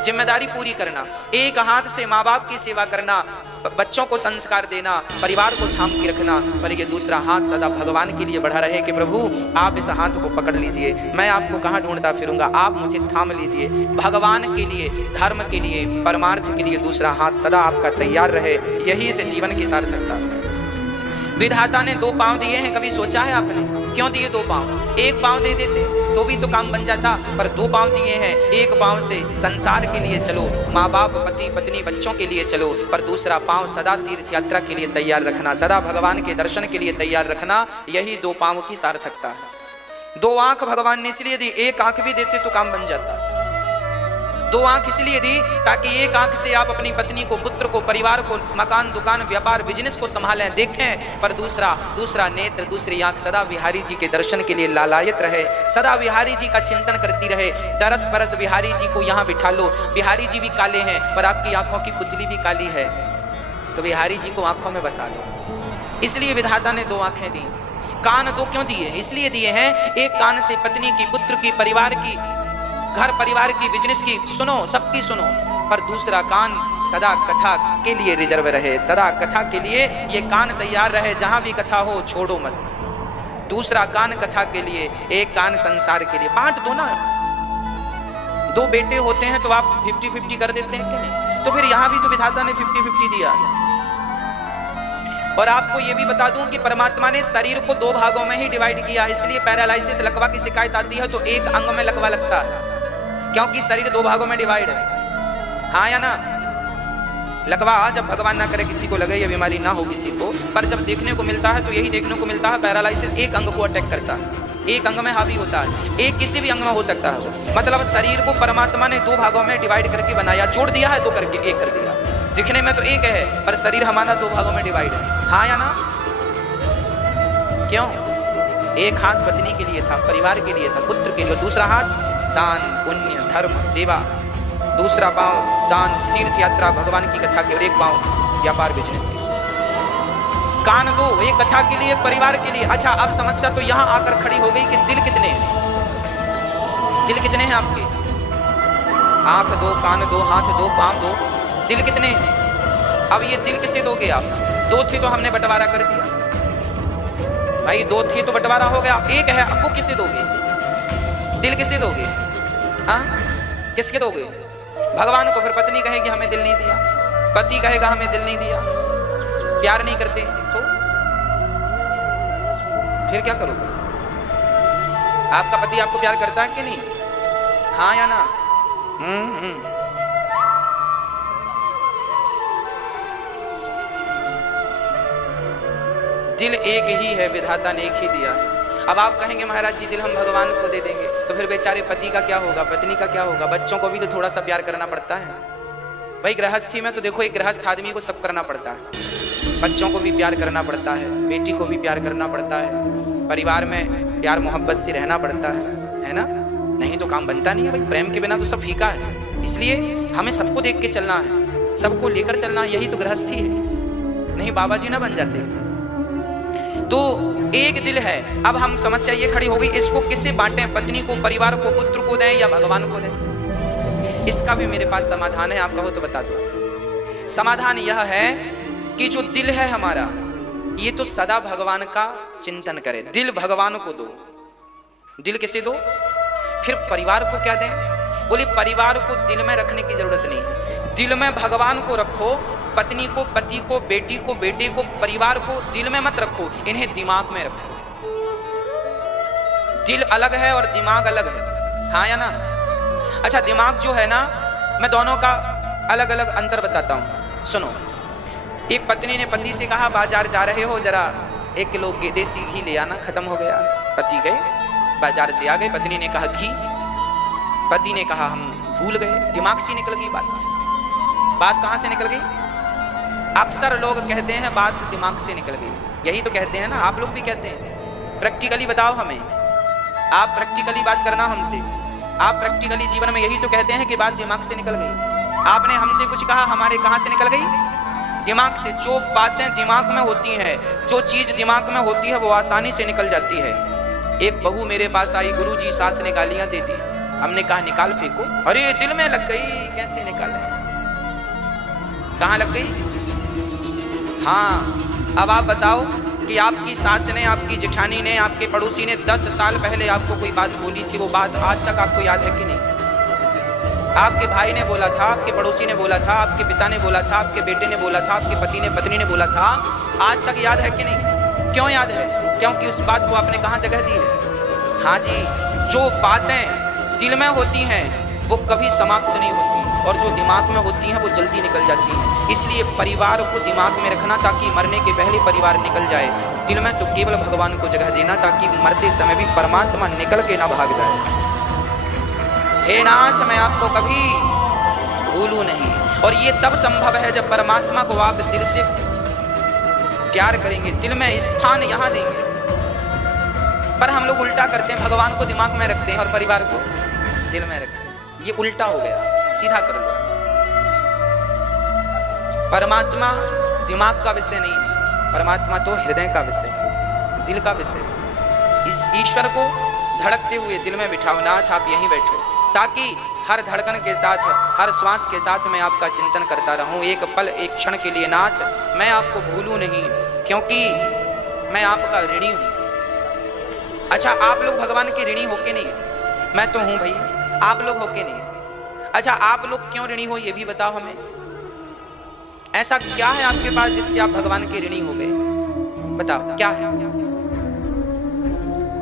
जिम्मेदारी पूरी करना। एक हाथ से माँ बाप की सेवा करना, बच्चों को संस्कार देना, परिवार को थाम के रखना, पर ये दूसरा हाथ सदा भगवान के लिए बढ़ा रहे कि प्रभु आप इस हाथ को पकड़ लीजिए, मैं आपको कहाँ ढूंढता फिरूंगा, आप मुझे थाम लीजिए। भगवान के लिए, धर्म के लिए, परमार्थ के लिए दूसरा हाथ सदा आपका तैयार रहे, यही इस जीवन की सार्थकता है। विधाता ने 2 पांव दिए हैं, कभी सोचा है आपने क्यों दिए 2 पांव? एक पांव दे देते तो भी तो काम बन जाता, पर 2 पांव दिए हैं। एक पांव से संसार के लिए चलो, माँ बाप, पति पत्नी, बच्चों के लिए चलो, पर दूसरा पांव सदा तीर्थ यात्रा के लिए तैयार रखना, सदा भगवान के दर्शन के लिए तैयार रखना, यही 2 पांव की सार्थकता है। 2 आंख भगवान ने इसलिए दी, एक आंख भी देते तो काम बन जाता। 2 आंख इसलिए दी ताकि एक आंख से आप अपनी पत्नी को, पुत्र को, परिवार को, मकान, दुकान, व्यापार, बिजनेस को संभालें, देखें, पर दूसरा नेत्र, दूसरी आंख सदा बिहारी जी के दर्शन के लिए लालायत रहे, सदा बिहारी जी का चिंतन करती रहे। दरस बरस बिहारी जी को यहाँ बिठा लो। बिहारी जी भी काले हैं पर आपकी आंखों की पुतली भी काली है, तो बिहारी जी को आंखों में बसा लो। इसलिए विधाता ने 2 आंखें दी। कान 2 क्यों दिए? इसलिए दिए हैं, एक कान से पत्नी की, पुत्र की, परिवार की, घर परिवार की, बिजनेस की सुनो, सबकी सुनो, पर दूसरा कान सदा कथा के लिए रिजर्व रहे, सदा कथा के लिए ये कान तैयार रहे, जहां भी कथा हो छोड़ो मत। दूसरा कान कथा के लिए, एक कान संसार के लिए। बांट दो ना। 2 बेटे होते हैं तो आप 50-50 कर देते हैं कि नहीं? तो फिर यहां भी तो विधाता ने 50-50 दिया। और आपको ये भी बता दूं कि परमात्मा ने शरीर को 2 भागों में ही डिवाइड किया, इसलिए पैरालाइसिस, लकवा की शिकायत आती है तो एक अंग में लकवा लगता है, क्योंकि शरीर 2 भागों में डिवाइड है, हाँ या ना। लकवा जब भगवान ना करे किसी को लगे, ये बीमारी ना हो किसी को, पर जब देखने को मिलता है तो यही देखने को मिलता है, पैरालाइसिस एक अंग को अटैक करता है, एक अंग में हावी होता है, एक किसी भी अंग में हो सकता है। मतलब शरीर को परमात्मा ने 2 भागों में डिवाइड करके बनाया, जोड़ दिया है 2 करके, 1 कर दिया। दिखने में तो एक है पर शरीर हमारा 2 भागों में डिवाइड है, हाँ या ना। क्यों? एक हाथ पत्नी के लिए था, परिवार के लिए था, पुत्र के लिए, दूसरा हाथ दान, पुण्य, धर्म, सेवा, दूसरा पांव दान, तीर्थ यात्रा, भगवान की कथा के, और एक पांव व्यापार, बिजनेस के। कान 2, एक कथा के लिए, एक परिवार के लिए। अच्छा, अब समस्या तो यहां आकर खड़ी हो गई कि दिल कितने हैं? दिल कितने हैं आपके? आंख 2, कान 2, हाथ 2, पांव 2, दिल कितने हैं? अब ये दिल किसे दोगे आप? 2 थे तो हमने बंटवारा कर दिया भाई, 2 थे तो बंटवारा हो गया, 1 है, अब वो किसे दोगे? दिल किसे दोगे? हाँ, किसके दोगे? भगवान को। फिर पत्नी कहेगी हमें दिल नहीं दिया, पति कहेगा हमें दिल नहीं दिया, प्यार नहीं करते, तो फिर क्या करोगे? आपका पति आपको प्यार करता है कि नहीं? हाँ या ना? दिल एक ही है, विधाता ने एक ही दिया। अब आप कहेंगे महाराज जी दिल हम भगवान को दे देंगे, तो फिर बेचारे पति का क्या होगा, पत्नी का क्या होगा, बच्चों को भी तो थोड़ा सा प्यार करना पड़ता है भाई। गृहस्थी में तो देखो, एक गृहस्थ आदमी को सब करना पड़ता है, बच्चों को भी प्यार करना पड़ता है, बेटी को भी प्यार करना पड़ता है, परिवार में प्यार मोहब्बत से रहना पड़ता है ना? नहीं तो काम बनता नहीं है भाई। प्रेम के बिना तो सब फीका है, इसलिए हमें सबको देख के चलना है। सबको लेकर चलना, यही तो गृहस्थी है, नहीं बाबा जी ना बन जाते। तो एक दिल है। अब हम समस्या ये खड़ी हो गई, इसको किसे बांटें, पत्नी को, परिवार को, पुत्र को दें या भगवान को दें? इसका भी मेरे पास समाधान है, आप कहो तो बता दो। समाधान यह है कि जो दिल है हमारा, ये तो सदा भगवान का चिंतन करे। दिल भगवान को दो। दिल किसे दो? फिर परिवार को क्या दें? बोले परिवार को दिल में रखने की जरूरत नहीं, दिल में भगवान को रखो, पत्नी को, पति को, बेटी को, बेटे को, परिवार को दिल में मत रखो, इन्हें दिमाग में रखो। दिल अलग है और दिमाग अलग है, हाँ या ना? अच्छा, दिमाग जो है ना, मैं दोनों का अलग अलग अंतर बताता हूं, सुनो। एक पत्नी ने पति से कहा, बाजार जा रहे हो, जरा 1 किलो देसी घी ले आना, खत्म हो गया। पति गए, बाजार से आ गए, पत्नी ने कहा घी, पति ने कहा हम भूल गए। दिमाग से निकल गई बात कहां से निकल गई? अक्सर लोग कहते हैं बात दिमाग से निकल गई, यही तो कहते हैं ना, आप लोग भी कहते हैं। प्रैक्टिकली बताओ हमें, आप प्रैक्टिकली बात करना हमसे, आप प्रैक्टिकली जीवन में यही तो कहते हैं कि बात दिमाग से निकल गई। आपने हमसे कुछ कहा, हमारे कहां से निकल गई? दिमाग से। जो बातें दिमाग में होती हैं, जो चीज दिमाग में होती है, वो आसानी से निकल जाती है। एक बहू मेरे पास आई, गुरुजी सास ने गालियां दे दी, हमने कहा निकाल फेंको। अरे दिल में लग गई, कैसे निकाले? कहां लग गई? हाँ, अब आप बताओ कि आपकी सास ने, आपकी जेठानी ने, आपके पड़ोसी ने 10 साल पहले आपको कोई बात बोली थी, वो बात आज तक आपको याद है कि नहीं? आपके भाई ने बोला था, आपके पड़ोसी ने बोला था, आपके पिता ने बोला था, आपके बेटे ने बोला था, आपके पति ने, पत्नी ने बोला था, आज तक याद है कि नहीं? क्यों याद है? क्योंकि उस बात को आपने कहाँ जगह दी है? हाँ जी, जो बातें दिल में होती हैं वो कभी समाप्त नहीं होती, और जो दिमाग में होती हैं वो जल्दी निकल जाती हैं। इसलिए परिवार को दिमाग में रखना, ताकि मरने के पहले परिवार निकल जाए। दिल में तो केवल भगवान को जगह देना, ताकि मरते समय भी परमात्मा निकल के ना भाग जाए। हे नाथ, मैं आपको कभी भूलूं नहीं। और ये तब संभव है जब परमात्मा को आप दिल से प्यार करेंगे, दिल में स्थान यहाँ देंगे। पर हम लोग उल्टा करते हैं, भगवान को दिमाग में रखते हैं और परिवार को दिल में रखते हैं। ये उल्टा हो गया, सीधा कर लो। परमात्मा दिमाग का विषय नहीं है, परमात्मा तो हृदय का विषय है, दिल का विषय है। इस ईश्वर को धड़कते हुए दिल में बिठाओ। नाथ, आप यहीं बैठो, ताकि हर धड़कन के साथ, हर श्वास के साथ मैं आपका चिंतन करता रहूं। एक पल, एक क्षण के लिए नाथ, मैं आपको भूलूं नहीं, क्योंकि मैं आपका ऋणी हूं। अच्छा, आप लोग भगवान के ऋणी हो के नहीं? मैं तो हूं भाई, आप लोग हो के नहीं? अच्छा, आप लोग क्यों ऋणी हो ये भी बताओ हमें। ऐसा क्या है आपके पास जिससे आप भगवान के ऋणी हो गए? बताओ क्या है?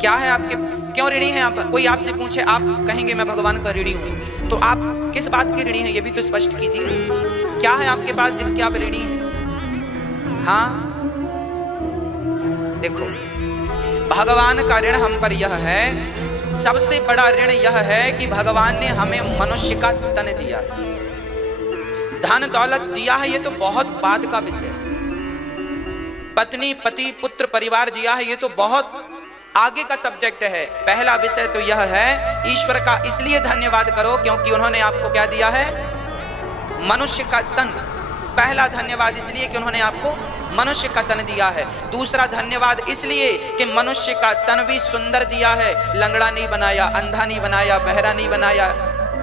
क्या है आपके, क्यों ऋणी हैं आप? कोई आपसे पूछे, आप कहेंगे मैं भगवान का ऋणी हूं, तो आप किस बात के ऋणी हैं ये भी तो स्पष्ट कीजिए। क्या है आपके पास जिसके आप ऋणी हैं? हाँ, देखो, भगवान का ऋण हम पर यह है, सबसे बड़ा ऋण यह है कि भगवान ने हमें मनुष्य का तन दिया, धन दौलत दिया है, ये तो बहुत बाद का विषय है। पत्नी, पति, पुत्र, परिवार दिया है, ये तो बहुत आगे का सब्जेक्ट है। पहला विषय तो यह है, ईश्वर का इसलिए धन्यवाद करो क्योंकि उन्होंने आपको क्या दिया है? मनुष्य का तन। पहला धन्यवाद इसलिए कि उन्होंने आपको मनुष्य का तन दिया है। दूसरा धन्यवाद इसलिए कि मनुष्य का तन भी सुंदर दिया है, लंगड़ा नहीं बनाया, अंधा नहीं बनाया, बहरा नहीं बनाया,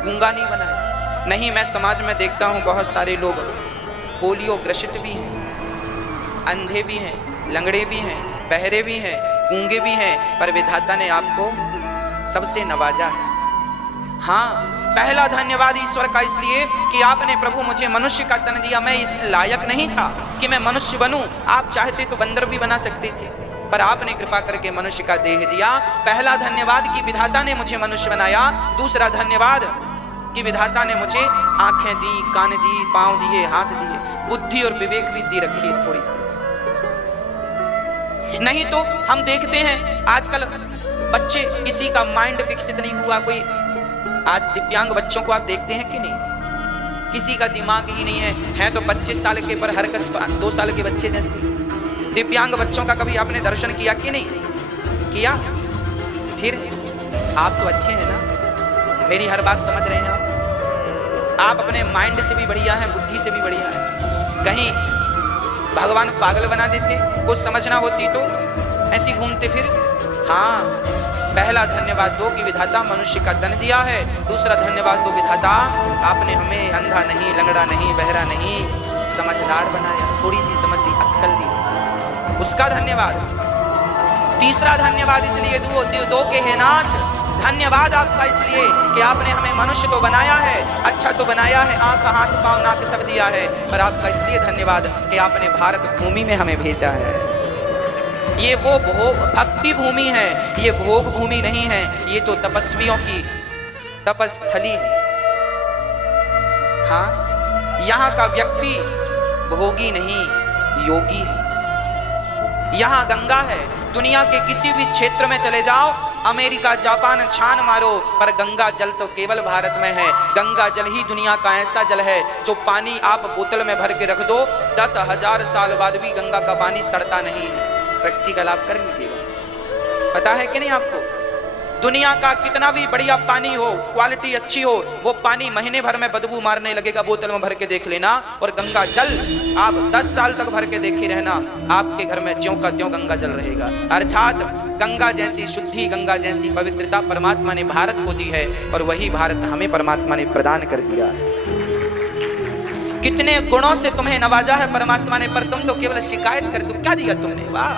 गूंगा नहीं बनाया। नहीं, मैं समाज में देखता हूँ बहुत सारे लोग पोलियो ग्रसित भी हैं, अंधे भी हैं, लंगड़े भी हैं, बहरे भी हैं, गूंगे भी हैं, पर विधाता ने आपको सबसे नवाजा है। हाँ, पहला धन्यवाद ईश्वर का इसलिए कि आपने प्रभु मुझे मनुष्य का तन दिया। मैं इस लायक नहीं था कि मैं मनुष्य बनूं, आप चाहते तो बंदर भी बना सकते थे, पर आपने कृपा करके मनुष्य का देह दिया। पहला धन्यवाद कि विधाता ने मुझे मनुष्य बनाया। दूसरा धन्यवाद कि विधाता ने मुझे आंखें दी, कान दी, पांव दिए, हाथ दिए, बुद्धि और विवेक भी दी रखी है थोड़ी सी। नहीं तो हम देखते हैं आजकल बच्चे, किसी का माइंड विकसित नहीं हुआ। कोई आज दिव्यांग बच्चों को आप देखते हैं कि नहीं? किसी का दिमाग ही नहीं है तो 25 साल के पर हरकत 2 साल के बच्चे जैसी। दिव्यांग बच्चों का कभी आपने दर्शन किया कि नहीं किया? फिर आप तो अच्छे हैं ना, मेरी हर बात समझ रहे हैं आप? आप अपने माइंड से भी बढ़िया हैं, बुद्धि से भी बढ़िया हैं। कहीं भगवान पागल बना देते, कुछ समझना होती तो ऐसी घूमते फिर। हाँ, पहला धन्यवाद दो कि विधाता मनुष्य का तन दिया है। दूसरा धन्यवाद दो विधाता आपने हमें अंधा नहीं, लंगड़ा नहीं, बहरा नहीं, समझदार बनाया, थोड़ी सी समझ दी, अक्ल दी, उसका धन्यवाद। तीसरा धन्यवाद इसलिए दो के हे नाथ, धन्यवाद आपका इसलिए कि आपने हमें मनुष्य तो बनाया है, अच्छा तो बनाया है, आंख, हाथ, पांव, नाक सब दिया है, पर आपका इसलिए धन्यवाद कि आपने भारत भूमि में हमें भेजा है। ये वो भक्ति भूमि है, ये भोग भूमि नहीं है, ये तो तपस्वियों की तपस्थली है। हाँ, यहाँ का व्यक्ति भोगी नहीं, योगी है। यहाँ गंगा है, दुनिया के किसी भी क्षेत्र में चले जाओ, अमेरिका, जापान छान मारो, पर गंगा जल तो केवल भारत में है। गंगा जल ही दुनिया का ऐसा जल है जो पानी आप बोतल में भर के रख दो, 10,000 साल बाद भी गंगा का पानी सड़ता नहीं है। प्रैक्टिकल आप कर लीजिएगा, पता है कि नहीं आपको? दुनिया का कितना भी बढ़िया पानी हो, क्वालिटी अच्छी हो, वो पानी महीने भर में बदबू मारने लगेगा, बोतल में भर के देख लेना। और गंगा जल आप 10 साल तक भर के देखे रहना, आपके घर में ज्यों का त्यों गंगा जल रहेगा। अर्थात गंगा जैसी शुद्धि, गंगा जैसी पवित्रता परमात्मा ने भारत को दी है, और वही भारत हमें परमात्मा ने प्रदान कर दिया है। कितने गुणों से तुम्हें नवाजा है परमात्मा ने, पर तुम तो केवल शिकायत कर दो। क्या दिया तुमने? वाह,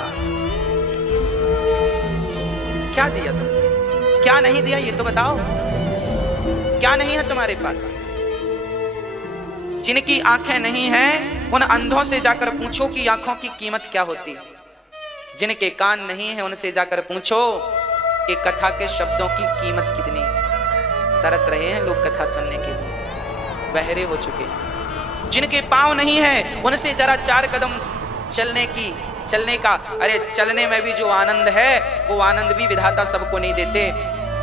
क्या दिया तुमने? क्या नहीं दिया ये तो बताओ। क्या नहीं है तुम्हारे पास? जिनकी आंखें नहीं हैं उन अंधों से जाकर पूछो कि आंखों की कीमत क्या होती है। जिनके कान नहीं है उनसे जाकर पूछो कि कथा के शब्दों की कीमत कितनी है। तरस रहे हैं लोग कथा सुनने के लिए, बहरे हो चुके। जिनके पांव नहीं है उनसे जरा 4 कदम चलने का, अरे चलने में भी जो आनंद है वो आनंद भी विधाता सबको नहीं देते।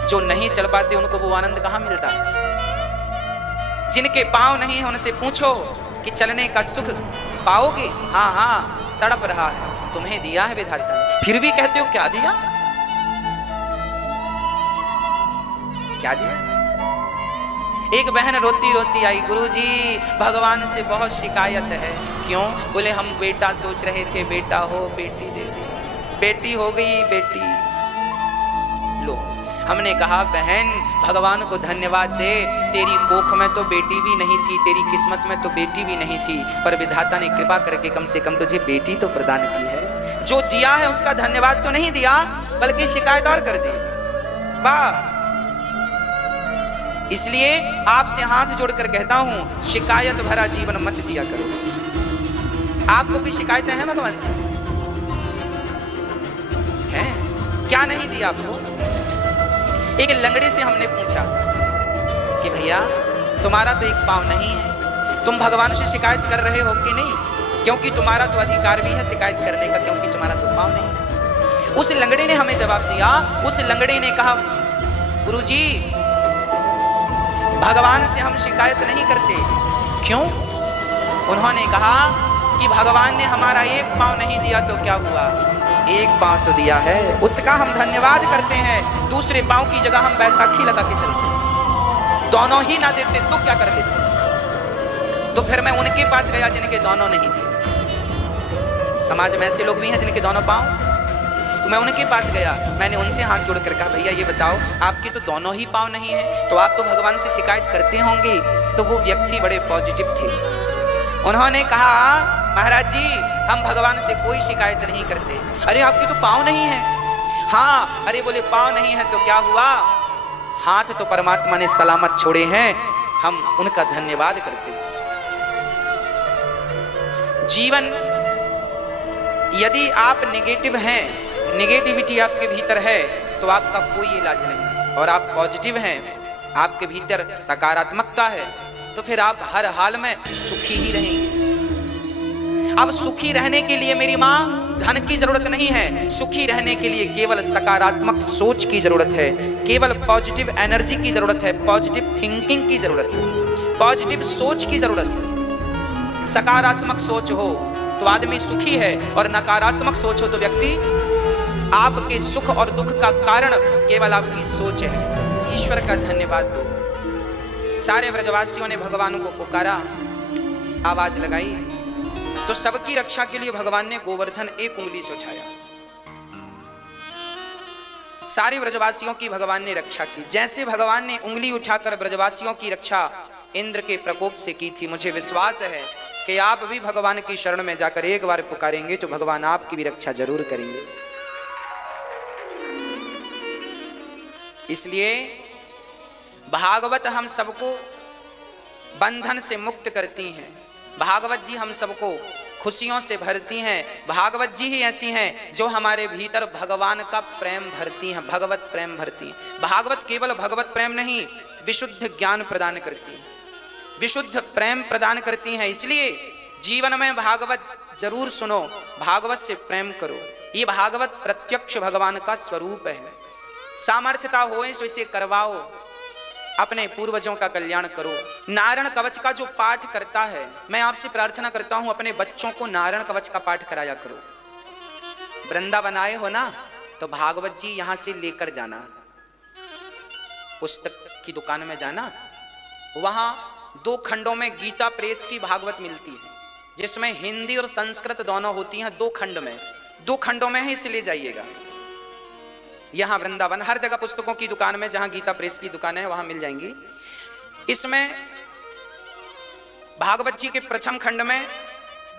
जो नहीं चल पाते उनको वो आनंद कहाँ मिलता? जिनके पांव नहीं है उनसे पूछो कि चलने का सुख पाओगे? हाँ हाँ, तड़प रहा है, तुम्हें दिया है विधाता, फिर भी कहते हो क्या दिया, क्या दिया? एक बहन रोती रोती आई, गुरुजी भगवान से बहुत शिकायत है। क्यों? बोले हम बेटा सोच रहे थे, बेटा हो, बेटी दे दी, बेटी हो गई बेटी। लो, हमने कहा बहन भगवान को धन्यवाद दे, तेरी कोख में तो बेटी भी नहीं थी, तेरी किस्मत में तो बेटी भी नहीं थी, पर विधाता ने कृपा करके कम से कम तुझे बेटी तो प्रदान की है। जो दिया है उसका धन्यवाद तो नहीं दिया, बल्कि शिकायत और कर दी। वाह! इसलिए आपसे हाथ जोड़कर कहता हूं, शिकायत भरा जीवन मत जिया करो। आपको कोई शिकायतें हैं भगवान से? हैं? क्या नहीं दिया आपको? एक लंगड़े से हमने पूछा कि भैया तुम्हारा तो एक पांव नहीं है, तुम भगवान से शिकायत कर रहे हो कि नहीं? क्योंकि तुम्हारा तो अधिकार भी है शिकायत करने का, क्योंकि तुम्हारा तो पांव नहीं है। उस लंगड़े ने हमें जवाब दिया, उस लंगड़े ने कहा गुरुजी भगवान से हम शिकायत नहीं करते। क्यों? उन्होंने कहा कि भगवान ने हमारा एक पांव नहीं दिया तो क्या हुआ, एक पांव तो दिया है, उसका हम धन्यवाद करते हैं। दूसरे पांव की जगह हम बैसाखी लगा के चलते, दोनों ही ना देते तो क्या कर लेते? तो फिर मैं उनके पास गया जिनके दोनों नहीं थे। समाज में ऐसे लोग भी हैं जिनके दोनों पांव, तो मैं उनके पास गया, मैंने उनसे हाथ जोड़कर कहा भैया ये बताओ आपके तो दोनों ही पांव नहीं है, तो आप तो भगवान से शिकायत करते होंगे। तो वो व्यक्ति बड़े पॉजिटिव थे, उन्होंने कहा महाराज जी हम भगवान से कोई शिकायत नहीं करते। अरे आपके तो पांव नहीं है? हाँ। अरे बोले पांव नहीं है तो क्या हुआ, हाथ तो परमात्मा ने सलामत छोड़े हैं, हम उनका धन्यवाद करते हैं। जीवन यदि आप नेगेटिव हैं, नेगेटिविटी आपके भीतर है तो आपका कोई इलाज नहीं, और आप पॉजिटिव हैं, आपके भीतर सकारात्मकता है, तो फिर आप हर हाल में सुखी ही रहेंगे। अब सुखी रहने के लिए मेरी माँ धन की जरूरत नहीं है, सुखी रहने के लिए केवल सकारात्मक सोच की जरूरत है, केवल पॉजिटिव एनर्जी की जरूरत है, पॉजिटिव थिंकिंग की जरूरत है, पॉजिटिव सोच की जरूरत है। सकारात्मक सोच हो तो आदमी सुखी है, और नकारात्मक सोच हो तो व्यक्ति, आपके सुख और दुख का कारण केवल आपकी सोच है। ईश्वर का धन्यवाद दो। सारे ब्रजवासियों ने भगवान को पुकारा, आवाज लगाई, तो सबकी रक्षा के लिए भगवान ने गोवर्धन एक उंगली से उठाया। सारे ब्रजवासियों की भगवान ने रक्षा की। जैसे भगवान ने उंगली उठाकर ब्रजवासियों की रक्षा इंद्र के प्रकोप से की थी, मुझे विश्वास है कि आप भी भगवान की शरण में जाकर एक बार पुकारेंगे तो भगवान आपकी भी रक्षा जरूर करेंगे। इसलिए भागवत हम सबको बंधन से मुक्त करती हैं, भागवत जी हम सबको खुशियों से भरती हैं। भागवत जी ही ऐसी हैं जो हमारे भीतर भगवान का प्रेम भरती हैं, भगवत प्रेम भरती हैं। भागवत केवल भगवत प्रेम नहीं, विशुद्ध ज्ञान प्रदान करती हैं, विशुद्ध प्रेम प्रदान करती हैं। इसलिए जीवन में भागवत जरूर सुनो, भागवत से प्रेम करो। ये भागवत प्रत्यक्ष भगवान का स्वरूप है। सामर्थ्यता होए सो इसे करवाओ, अपने पूर्वजों का कल्याण करो। नारायण कवच का जो पाठ करता है, मैं आपसे प्रार्थना करता हूं अपने बच्चों को नारायण कवच का पाठ कराया करो। वृंदावन आए हो ना, तो भागवत जी यहां से लेकर जाना, पुस्तक की दुकान में जाना, वहां 2 खंडों में गीता प्रेस की भागवत मिलती है, जिसमें हिंदी और संस्कृत दोनों होती हैं। 2 खंडों में है, इसे ले जाइएगा। यहां वृंदावन हर जगह पुस्तकों की दुकान में, जहां गीता प्रेस की दुकान है वहां मिल जाएंगी। इसमें भागवत जी के प्रथम खंड में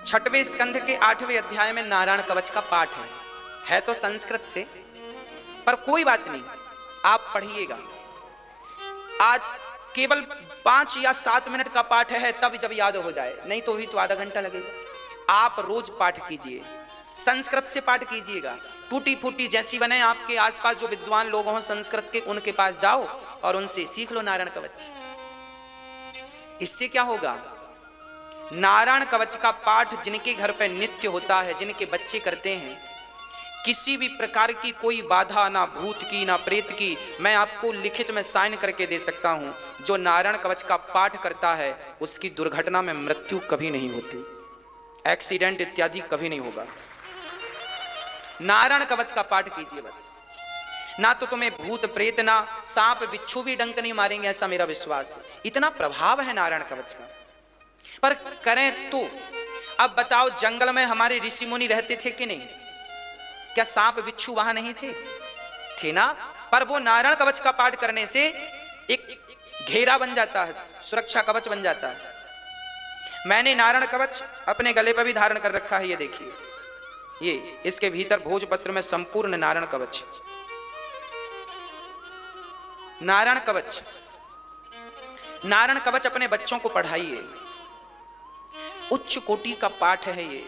6वें स्कंध के 8वें अध्याय में नारायण कवच का पाठ है तो संस्कृत से, पर कोई बात नहीं, आप पढ़िएगा। आज केवल 5 या 7 मिनट का पाठ है, तब जब याद हो जाए, नहीं तो भी तो आधा घंटा लगेगा। आप रोज पाठ कीजिए, संस्कृत से पाठ कीजिएगा। टूटी फूटी जैसी बने, आपके आसपास जो विद्वान लोग हों संस्कृत के, उनके पास जाओ और उनसे सीख लो नारायण कवच। इससे क्या होगा? नारायण कवच का पाठ जिनके घर पे नित्य होता है, जिनके बच्चे करते हैं, किसी भी प्रकार की कोई बाधा, ना भूत की ना प्रेत की, मैं आपको लिखित में साइन करके दे सकता हूं। जो नारायण कवच का पाठ करता है उसकी दुर्घटना में मृत्यु कभी नहीं होती, एक्सीडेंट इत्यादि कभी नहीं होगा। नारायण कवच का पाठ कीजिए बस, ना तो तुम्हें भूत प्रेत ना सांप बिच्छू भी डंक नहीं मारेंगे, ऐसा मेरा विश्वास है। इतना प्रभाव है नारायण कवच का। पर करें तो अब बताओ, जंगल में हमारे ऋषि मुनि रहते थे कि नहीं? क्या सांप बिच्छू वहां नहीं थे? थे ना। पर वो नारायण कवच का पाठ करने से एक घेरा बन जाता है, सुरक्षा कवच बन जाता है। मैंने नारायण कवच अपने गले पर भी धारण कर रखा है, ये देखिए, ये इसके भीतर भोजपत्र में संपूर्ण नारायण कवच। नारायण कवच, नारायण कवच अपने बच्चों को पढ़ाइए, उच्च कोटि का पाठ है ये।